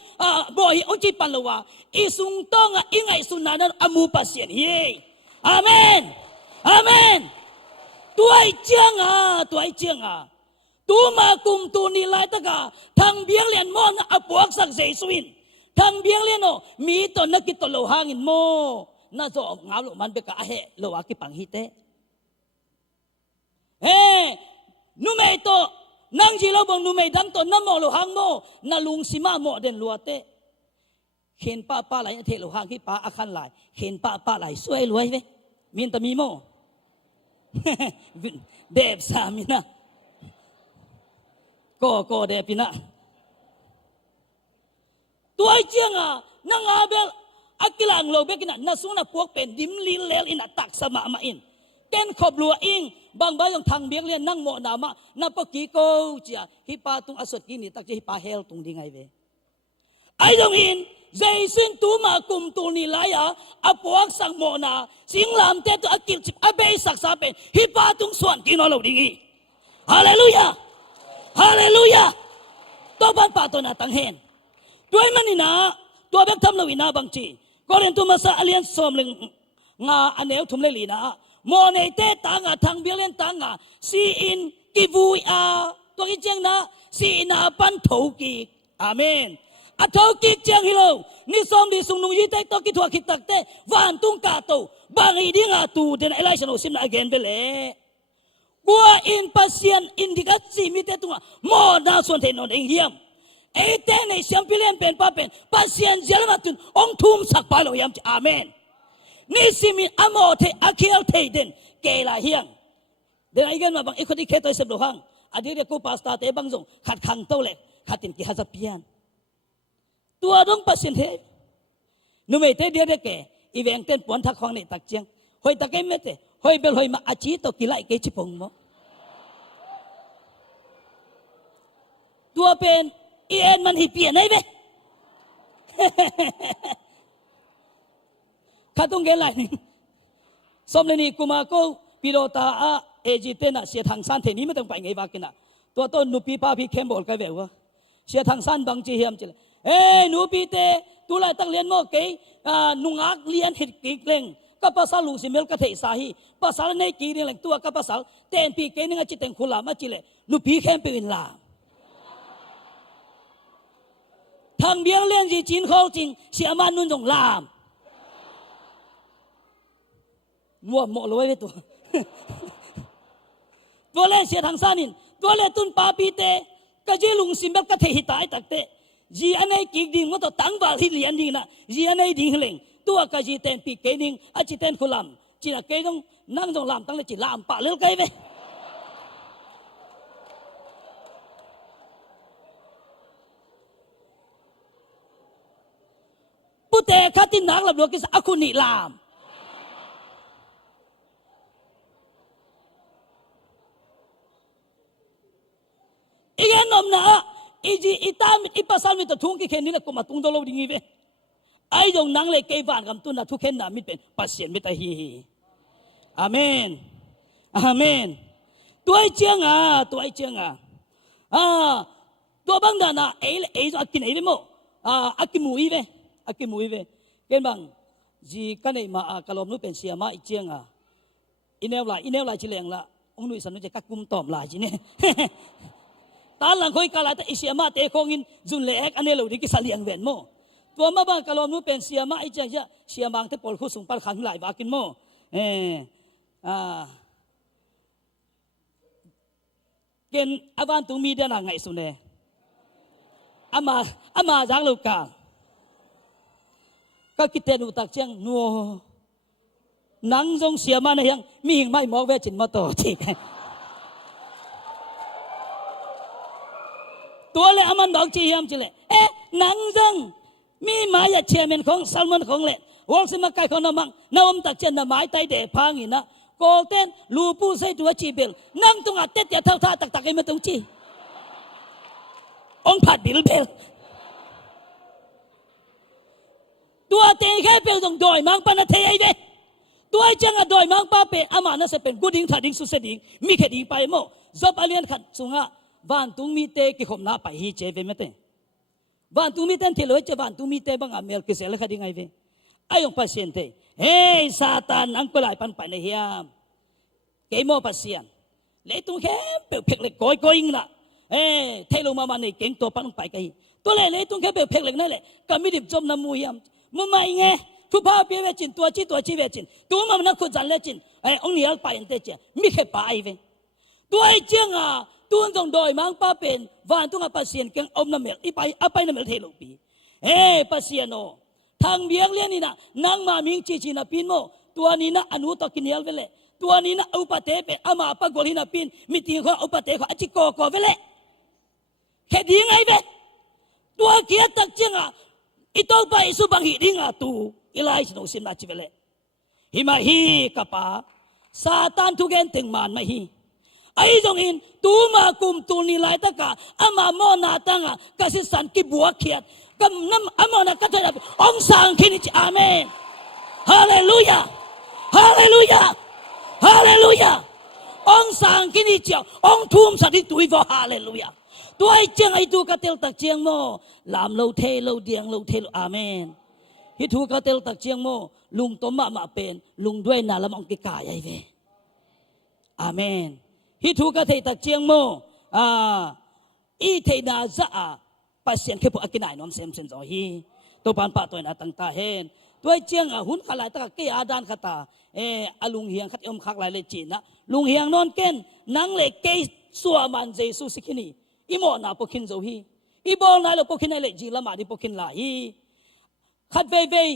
boy ochi panlawa isung tonga ingai sunanan amu pasien ye amen amen tuai chiang tu ma kum tu ni lai ta ka thang biang lian mo na apuak sak jesuin thang biang lian no mi to nakit to lo hangin mo na zo ngau lo man be ka he lo aki pang hi te nu mei to nang ji lo bong nu mei dam to na mo lo hang mo na lung sima mo den lo te khen pa lai the lo hang ki pa akhan lai khen pa lai suai luai ve min ta mi mo dev samina ko de pina tuai chiang nang abel akilang lo bekina nasuna pok pen dim lil lel in atak sama ma in ken khop lua ing bang ba yong thang biang lian nang mo na ma na paki ko chia hi pa tung asot ki ni tak hi pa hel tung ding ai ve ai dong in jaisin tu ma kum tu ni laya apuak sang mo na singlam te to akil chip abe sak sa pen hi pa tung suan ki no lo ding i hallelujah hallelujah to ban pa to na tang hen tuai manina to bek tham lo ina bang chi koren tu masa alian som leng nga aneu thum le lina mo nei te tanga thang bilen tanga si in ki vui to ki cheng na si na pan thau ki amen a thau ki cheng hilo ni som di sung nung yi te to ki thua ki tak te wan tung ka to bang i dinga tu den elai sano sim na again bele kwa in pasien indikat si mi te tunga mo na son te no ding hiam ete nei siampilen pen pa pen pasien jelmatun ong thum sak pa lo yam amen ni simi amo the akiel the den ke la hiang den aigen ma bang ikoti khetoi sep lo hang adi de ko pasta te bang jong khat khang to le khatin ki hazap pian tua dong pasien he nu me te de ke iveng ten pon thak khong ni tak chiang hoi tak em te hoi bel hoi ma achi to kilai ke chipong mo tua pen ien man hi pian ai be khatung ge lai som le ni kuma ko pilota ejitena sia thang san the ni ma tang pai ngai wa kina to to nu pi pa pi khem bol kai ve wa sia thang san bang chi hiam chile nu pi te tu lai tak lian mo ke nungak lian hit ki kleng ka pasal lu simel ka thei sa hi pasal nei ki ni leng tua ka pasal ten pi ke ninga chi teng khula ma chile nu pi khem pe in la thang biang lian ji chin khol ching sia man nun jong lam mua mo loi ve tu to le sia thang sanin to le tun pa pi te ka ji lung simel ka thei hi tai tak te ji anei ki ding mo to tang bal hi lian ding na ji anei ding leng tua ka ji ten pi ke ning a chi ten khulam chi na ke dong nang dong lam tang le chi lam pa lel kai ve pute khatin nang lab lo ki sa akuni lam igen nom na iji itamit ipasal mi to thung ki khen ni na kuma tung do lo ding i ve ai dong nang le ke van gam tu na thu khen na mit pen pasien mi ta hi amen amen tuai chiang to bang da na e zo akin e mo akimu i ve ken bang ji kan ei ma kalom nu pen sia ma i chiang ineu la chi leng la ong nu san nu je ka kum tom la ji ne ta lang khoi kala ta isia ma te khong in jun le ek ane lo ri ki saliang ven mo to ma ba kalom nu pen sia ma i chang ja sia mang te pol khu sung par khang lai ba kin mo ken avan tu mi da na ngai su ne ama jang lo ka ก็คิดเตนูตักเชียงนัวหนังทรงเสียมาในยังมีหิงไม่หมอกเวจินมาต่อที่ตัวเลยอามันดอกจียามจิเลยหนังทรงมีหมายเชียร์เมนของซัลมอนของเล่วอลซิมาไกของน้ำมังน้ำตักเชียนน้ำหมายไตเดพังอินะโกเต้นลูปูใส่ตัวจีเบลนั่งตรงอัดเตะเท่าท่าตักตักไอ้มาตรงจีองผัดบิลเบลตัวเตะแค่เปลตรงดอยมังปนัทเทไอเวตัวจังอ่ะดอยมังป้าเปอามานะเสเป็นกูดิ้งถัดดิ้งสุดเสดิ้งมีแค่ดิ้งไปโม่จบอาเลียนขัดสุงะวันตุงมีเตะกิขมนาไปฮีเจเวมเตวันตุงมีเต้นเทลอยเจวันตุงมีเตะบังอาเมลกิเซลขัดดิ้งไอเวไอองพัศยันเตเฮ้ซาตานอังกลายปันไปในเฮียมเกมโมพัศยันเลตุงแค่เปลเพกเล็กก้อยก้อยอิงละเทลมาในเก่งตัวปันไปกันตัวเลตุงแค่เปลเพกเล็กนั่นแหละก็มีดิบจมน้ำมูยามมึงไม่ไงทุพาเปียเวจินตัวจีเวจินตัวมันนักขุดจันเลจินองนี้อัลไปอันเตเจมีแค่ป่าไอเวตัวไอเจียงตัวตรงดอยมังป้าเป็นวันตุงอาปัศยันเก่งอมน้ำเมลอีไปอาไปน้ำเมลเทลูปีปัศยันโอทางเบียงเลียนี่นะนางมามิงจีนะปินโมตัวนี้นะอนุตกินเอลเวเลตัวนี้นะอุปเทเป็นอามาปะกอลินะปินมิติของอุปเทของอจิโกโกเวเลแค่ดีไงเวตัวเกียรตักเจียงito ba isu bang hidinga tu ilai sino sim na chivele hima hi kapa satan tu gen ting man ma hi ai jong in tu ma kum tu ni lai ta ka ama mo na tanga kasi san ki bua khiat kam nam amona ka thai ong sang khini chi amen hallelujah hallelujah hallelujah ong sang khini chi ong thum sa di tui vo hallelujahตัวไอ้เจียงไอ้ตูกระเตลตักเจียงโมลามเราเทเราเดียงเราเทเราอาเมนฮิทูกระเตลตักเจียงโมลุงตัวมาเป็นลุงด้วยนาละมองกิกายไอ้เวอาเมนฮิทูกระเทตักเจียงโมอีเทนาจะปัสเซียนแค่พวกกินไอ้น้อมเซมเซนจอฮีตัวปานป่าตัวน่ะตั้งตาเห็นตัวไอ้เจียงหุ่นขลายตะกี้อาดานขตาอลุงเฮียงขัดอมคักหลายเลยจีนนะลุงเฮียงนอนเก้นนังเล็กเกยสัวมันเจสุสิกินีอีโมนาปกินโจฮีอีบอลนายเราปกินอะไรจีละมาดิปกินลาฮีขัดเว่ย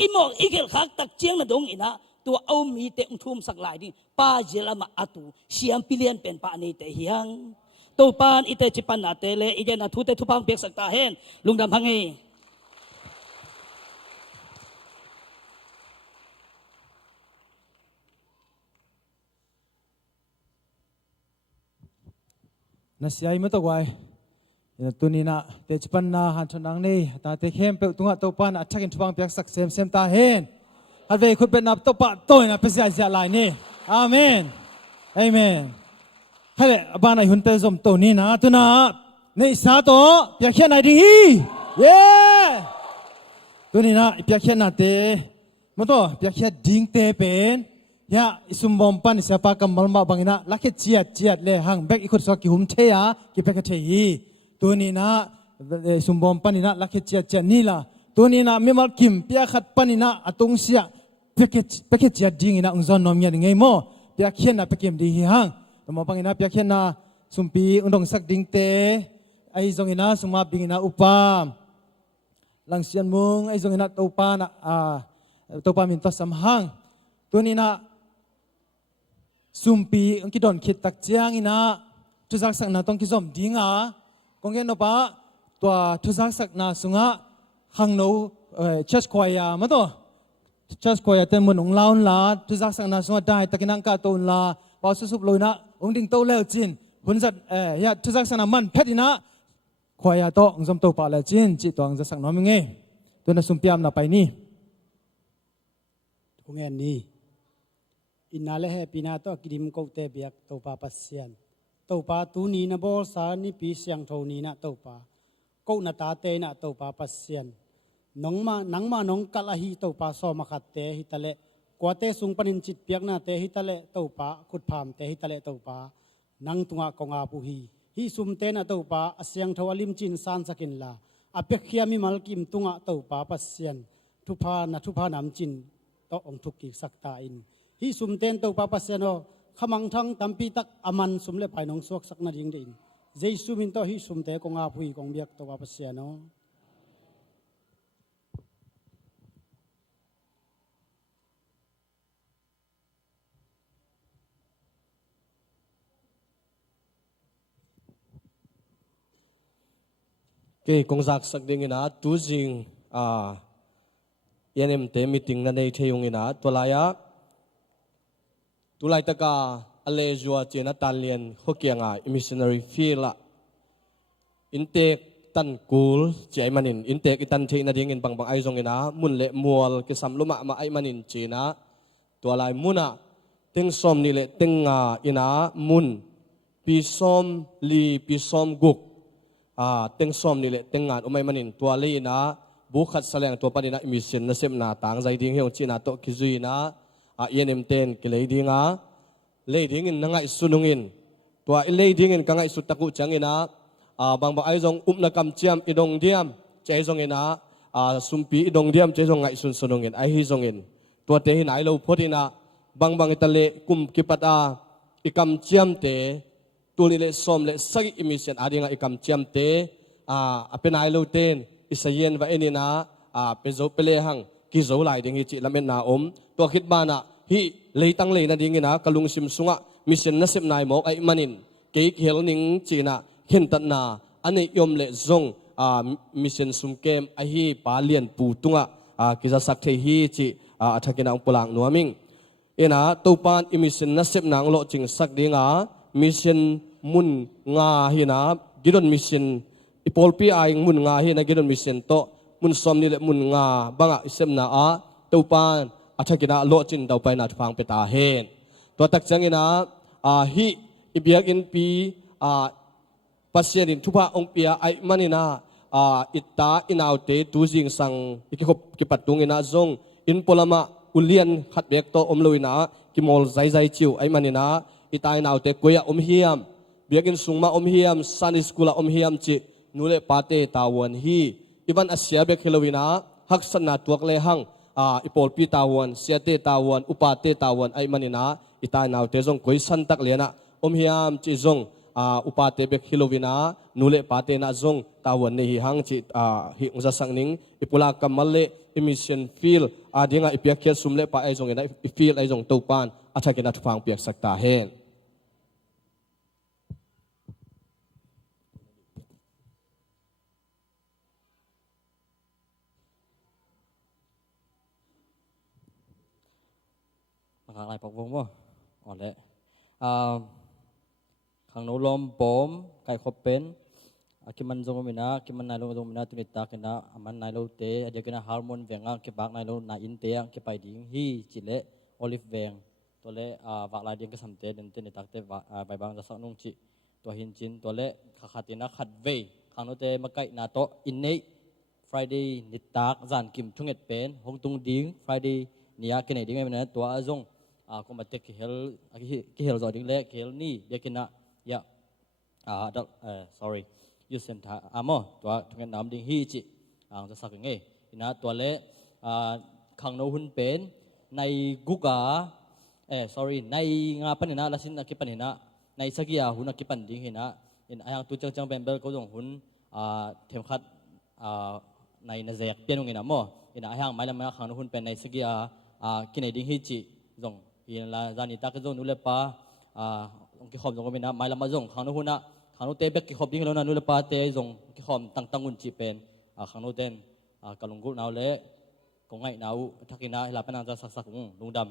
อีโมอีเกลขักตักเจียงนะดงอีนะตัวเอามีเตะทุ่มสักหลายดิป้าจีละมาอตูเสียมพิเลียนเป็นป้านี่เตะเฮียงตัวปานอีเตจิปันนาเตเลอีเกนาทุเตทุพังเปียกสักตาเห็นลุงดำพังเอนะเสียไม่ต้องไว้ตัวนี้นะเตจปันนาหันชนังนี่ตาเตเข้มเปตุงะตัวปานอัดชักอินทุบังเปียกสักเซมตาเห็นฮัดเวคุณเป็นนับตัวปะตัวนะเป็นเสียลายนี่อาเมนเอเมนให้เลยบ้านไอหุ่นเตจมตัวนี้นะตัวน่ะในสาตัวเปียกแค่ไหนดีเย้ตัวนี้นะเปียกแค่นาเตมันตัวเปียกแค่ดิ้งเตเป็นยาอิสุมบอมปันเสียปากำมัลมาบังนะลักเจียดเลยหังแบกอีกคนสกิหุมเทียกิเปกเทียตัวนี้นะอิสุมบอมปันนะลักเจียดนี่ละตัวนี้นะไม่มากิมเปียขัดปันนะอตงเสียเปกเจียดดิ้งนะอุจจาระนอมยันไงโม่เปียเขียนนะเปกิมดีหังตัวมาบังนะเปียเขียนนะสุมปีอุดงสักดิ้งเตไอจงนะสุมาบิงนะอุปามหลังเสียนมุงไอจงนะตัวปานะตัวปามินตัวสำหังตัวนี้นะซุมปีองคิดดอนคิดตักเจียงอินะทุจักสักนาต้องคิดสมดิ้งกงเงินนปะตัวทุจักสักนาสุงะหังโนเชสควายามาตัวเชสควายาเต็มมือองลาวลาทุจักสักนาสุงะได้ตะกินังกาโตนลาพอสุบลอยนะองดิ่งโตแล้วจินหุ่นจัดยาทุจักสักนามันเพชรนะควายาโตองสมโตปาแล้วจินจิตตัวองจะสักน้อยมึงเงตัวนั้นซุมปีมนาไปนี่กงเงินนี่อินาเลเหปีนาตัวกิดิมกูเตเบียกตัวปาปัสเซียนตัวปาตูนีนะบอลสานี่ปีเสียงโทนีนะตัวปากูนาตาเตนะตัวปาปัสเซียนน้องมาน้องกะละฮีตัวปาโซมาขัดเตฮิตะเลกว่าเตสุงปนินจิตเปียกนะเตฮิตะเลตัวปาขุดพามเตฮิตะเลตัวปานังตุงะกงอาปุฮีฮิสุมเตนะตัวปาเสียงทวลิมจินซานสกินลาอเปกเขียมิมัลกิมตุงะตัวปาปัสเซียนทุพานำจินตัวองทุกิสักตาอินฮิสุมเตนตัวปาปัสเซโนขมังทั้งตัมปีตักอามันสุมเลไปนองสวกสักนาดิงดินเจสุมินตัวฮิสุมเตกงอาภุยกงเบียกตัวปาปัสเซโน cái công giác sắc định ina tu jing em te meeting na nei theyung ina tolaya tulai taka ale jua chena tanlian hokianga missionary field la intek tan kul chai manin intek itan the na ding in bang ai zong ina mun le mual ke samluma ma ai manin china tolai muna teng som ni le teng nga ina mun pi som li pi som guk teng som ni le teng ngan umai manin tua le ina bu khat saleng to panina mission na sem na tang zai ding heung china to kizui na yenem ten ke le dinga le ding in nangai sunungin tua le ding in kangai sutaku changina bang ba ai jong upna kam chiam idong diam chai jong ina sumpi idong diam chai jong ngai sun sunungin ai hi jong in tua te hin ai lo photina bang itale kum kipata ikam chiam te tuli le som le sagi emission adinga ikam chiam te apenai lo ten isayen va enina pezo pele hang ki zo lai ding hi chi lamen na to khit bana hi leitang le na ding ina kalung sim sunga mission na sep nai mok ai manin ke khel ning china khen tat na ane yom le zong mission sum kem a hi palian pu tunga ki za sak the hi chi athakina pulang nuaming ina topan emission na sep nang lo ching sak dinga mission mun nga hina gidon mission ipolpi aing mun nga hina gidon mission to mun som ni le mun nga banga isem na topan athakina lo chin dau pai na thang pe ta hen to tak changina hi ibyak in pi pasien in thupa ong pia ai manina itta inaute tu jing sang ikop ki patung ina zong in polama ulian khat bek to omloina ki mol zai chiu ai manina itai naute koya hiam biakin sungma hiam sunday school hiam chi nule pate tawon hi iban asia bek helowina haksan na tuak le hang ipol pi tawon siate tawon upate tawon ai manina itai naute zong koi san tak lena hiam chi zong upate bek helowina nule pate na zong tawon ne hi hang chi hi ngza sangning ipula kamalle emission field adinga ipiak khel sumle pa ai zong ina field ai zong topan athakena thupang piak sakta henหลายปกวงบ่อ่อนเลยขังโนลมปมไก่ขบเป็นคิมันจงมินะคิมันนายโลจงมินะตุนิตากินะมันนายโลเตอเดียกินะฮาร์โมนเวียงกิบากนายโลนายอินเตียกิไปดิ้งฮีจิเลโอลิฟเวียงตัวเล่วากลายดิ้งก็สัมเตเดินเตนิตักเตใบบางจะสักนุ่งจิตัวหินจินตัวเล่ขัดตินะขัดเวขังโนเตมาไก่นาโตอินเน่ฟรายเดย์นิตากจานกิมทุ่งเอ็ดเป็นหงตุงดิ้งฟรายเดย์เนี่ยกินไหนดิ้งไงมันนะตัวอาจงก็มาเต็กki hel zo ding le kel ni dia kena ya sorry you sent amo to thungen nam ding hi chi ang sa sak nge ina to le khang no hun pen nai guga sorry nai nga panina lasin ki panina nai sagia hun ki pan ding hina in ayang tu chang ben bel ko jong hun them khat nai na zek pianung ina mo ina ayang mai lam khang no hun pen nai sagia ki nei ding hi chi jong in la zani ta ke zong nule pa ong ki khom zong mina mai lama zong khang no huna khang no te bek ki khom ding lo na nule pa te zong ki khom tang tangun chi pen khang no ten kalungul naw le ko ngai naw thakina la panang za sak sak lungdam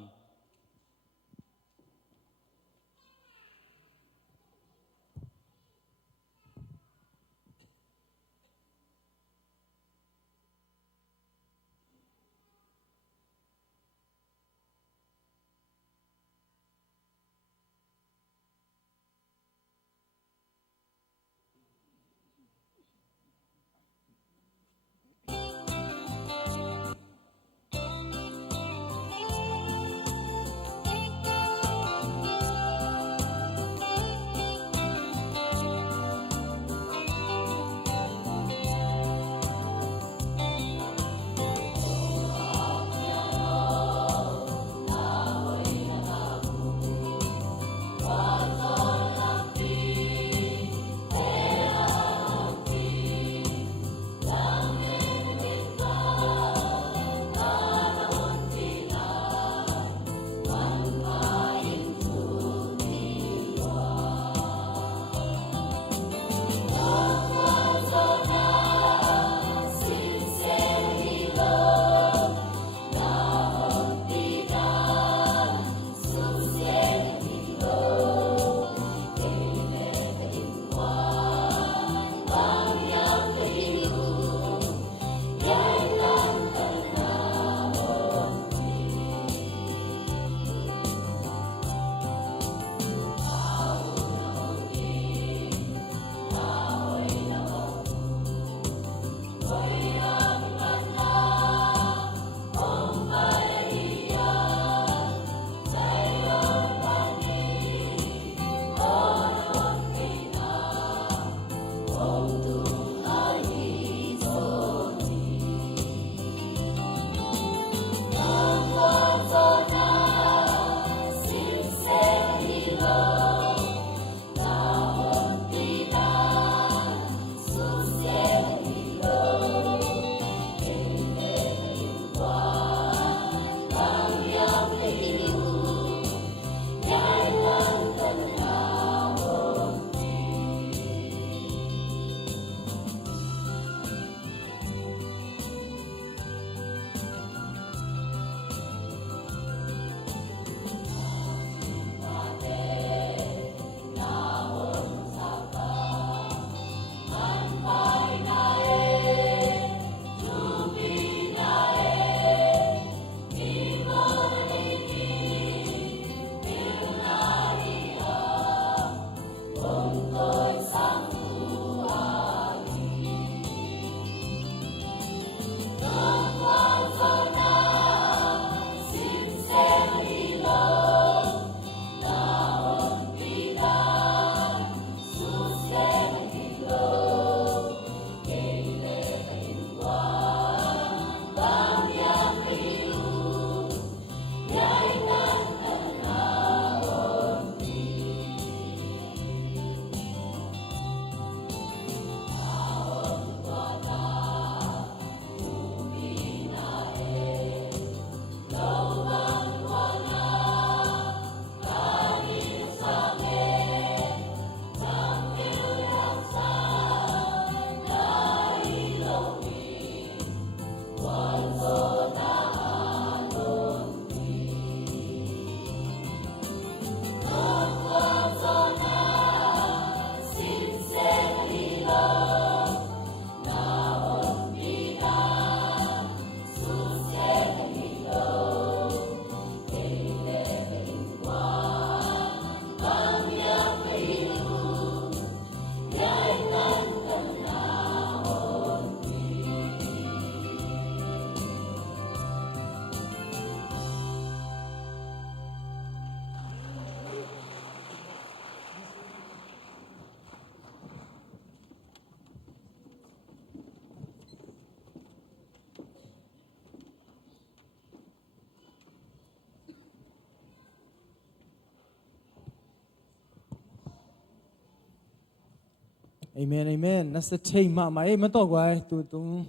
Amen, amen. Nasa chay ma mai man to gwai tu tung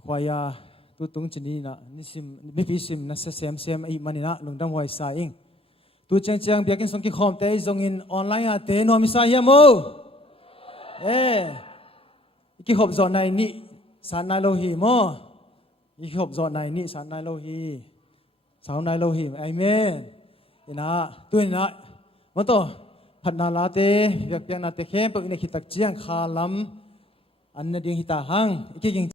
khwaya tu tung chini na nisim mi sim nasa sem ai manina lungdam hoi sa ing. Tu chang biakin song ki khom te zong in online a te no mi sa ya mo. Ki khop zo nai ni san nai lo hi mo. Ki khop zo nai ni san nai lo hi. Sao nai lo hi. Amen. Ina tu ina man toพัฒนาลาเตอยากเพียงนาเตเข้มปกอินขิตักเจียงคาลัมอันนดิ่งหิตาหังอีกยิ่ง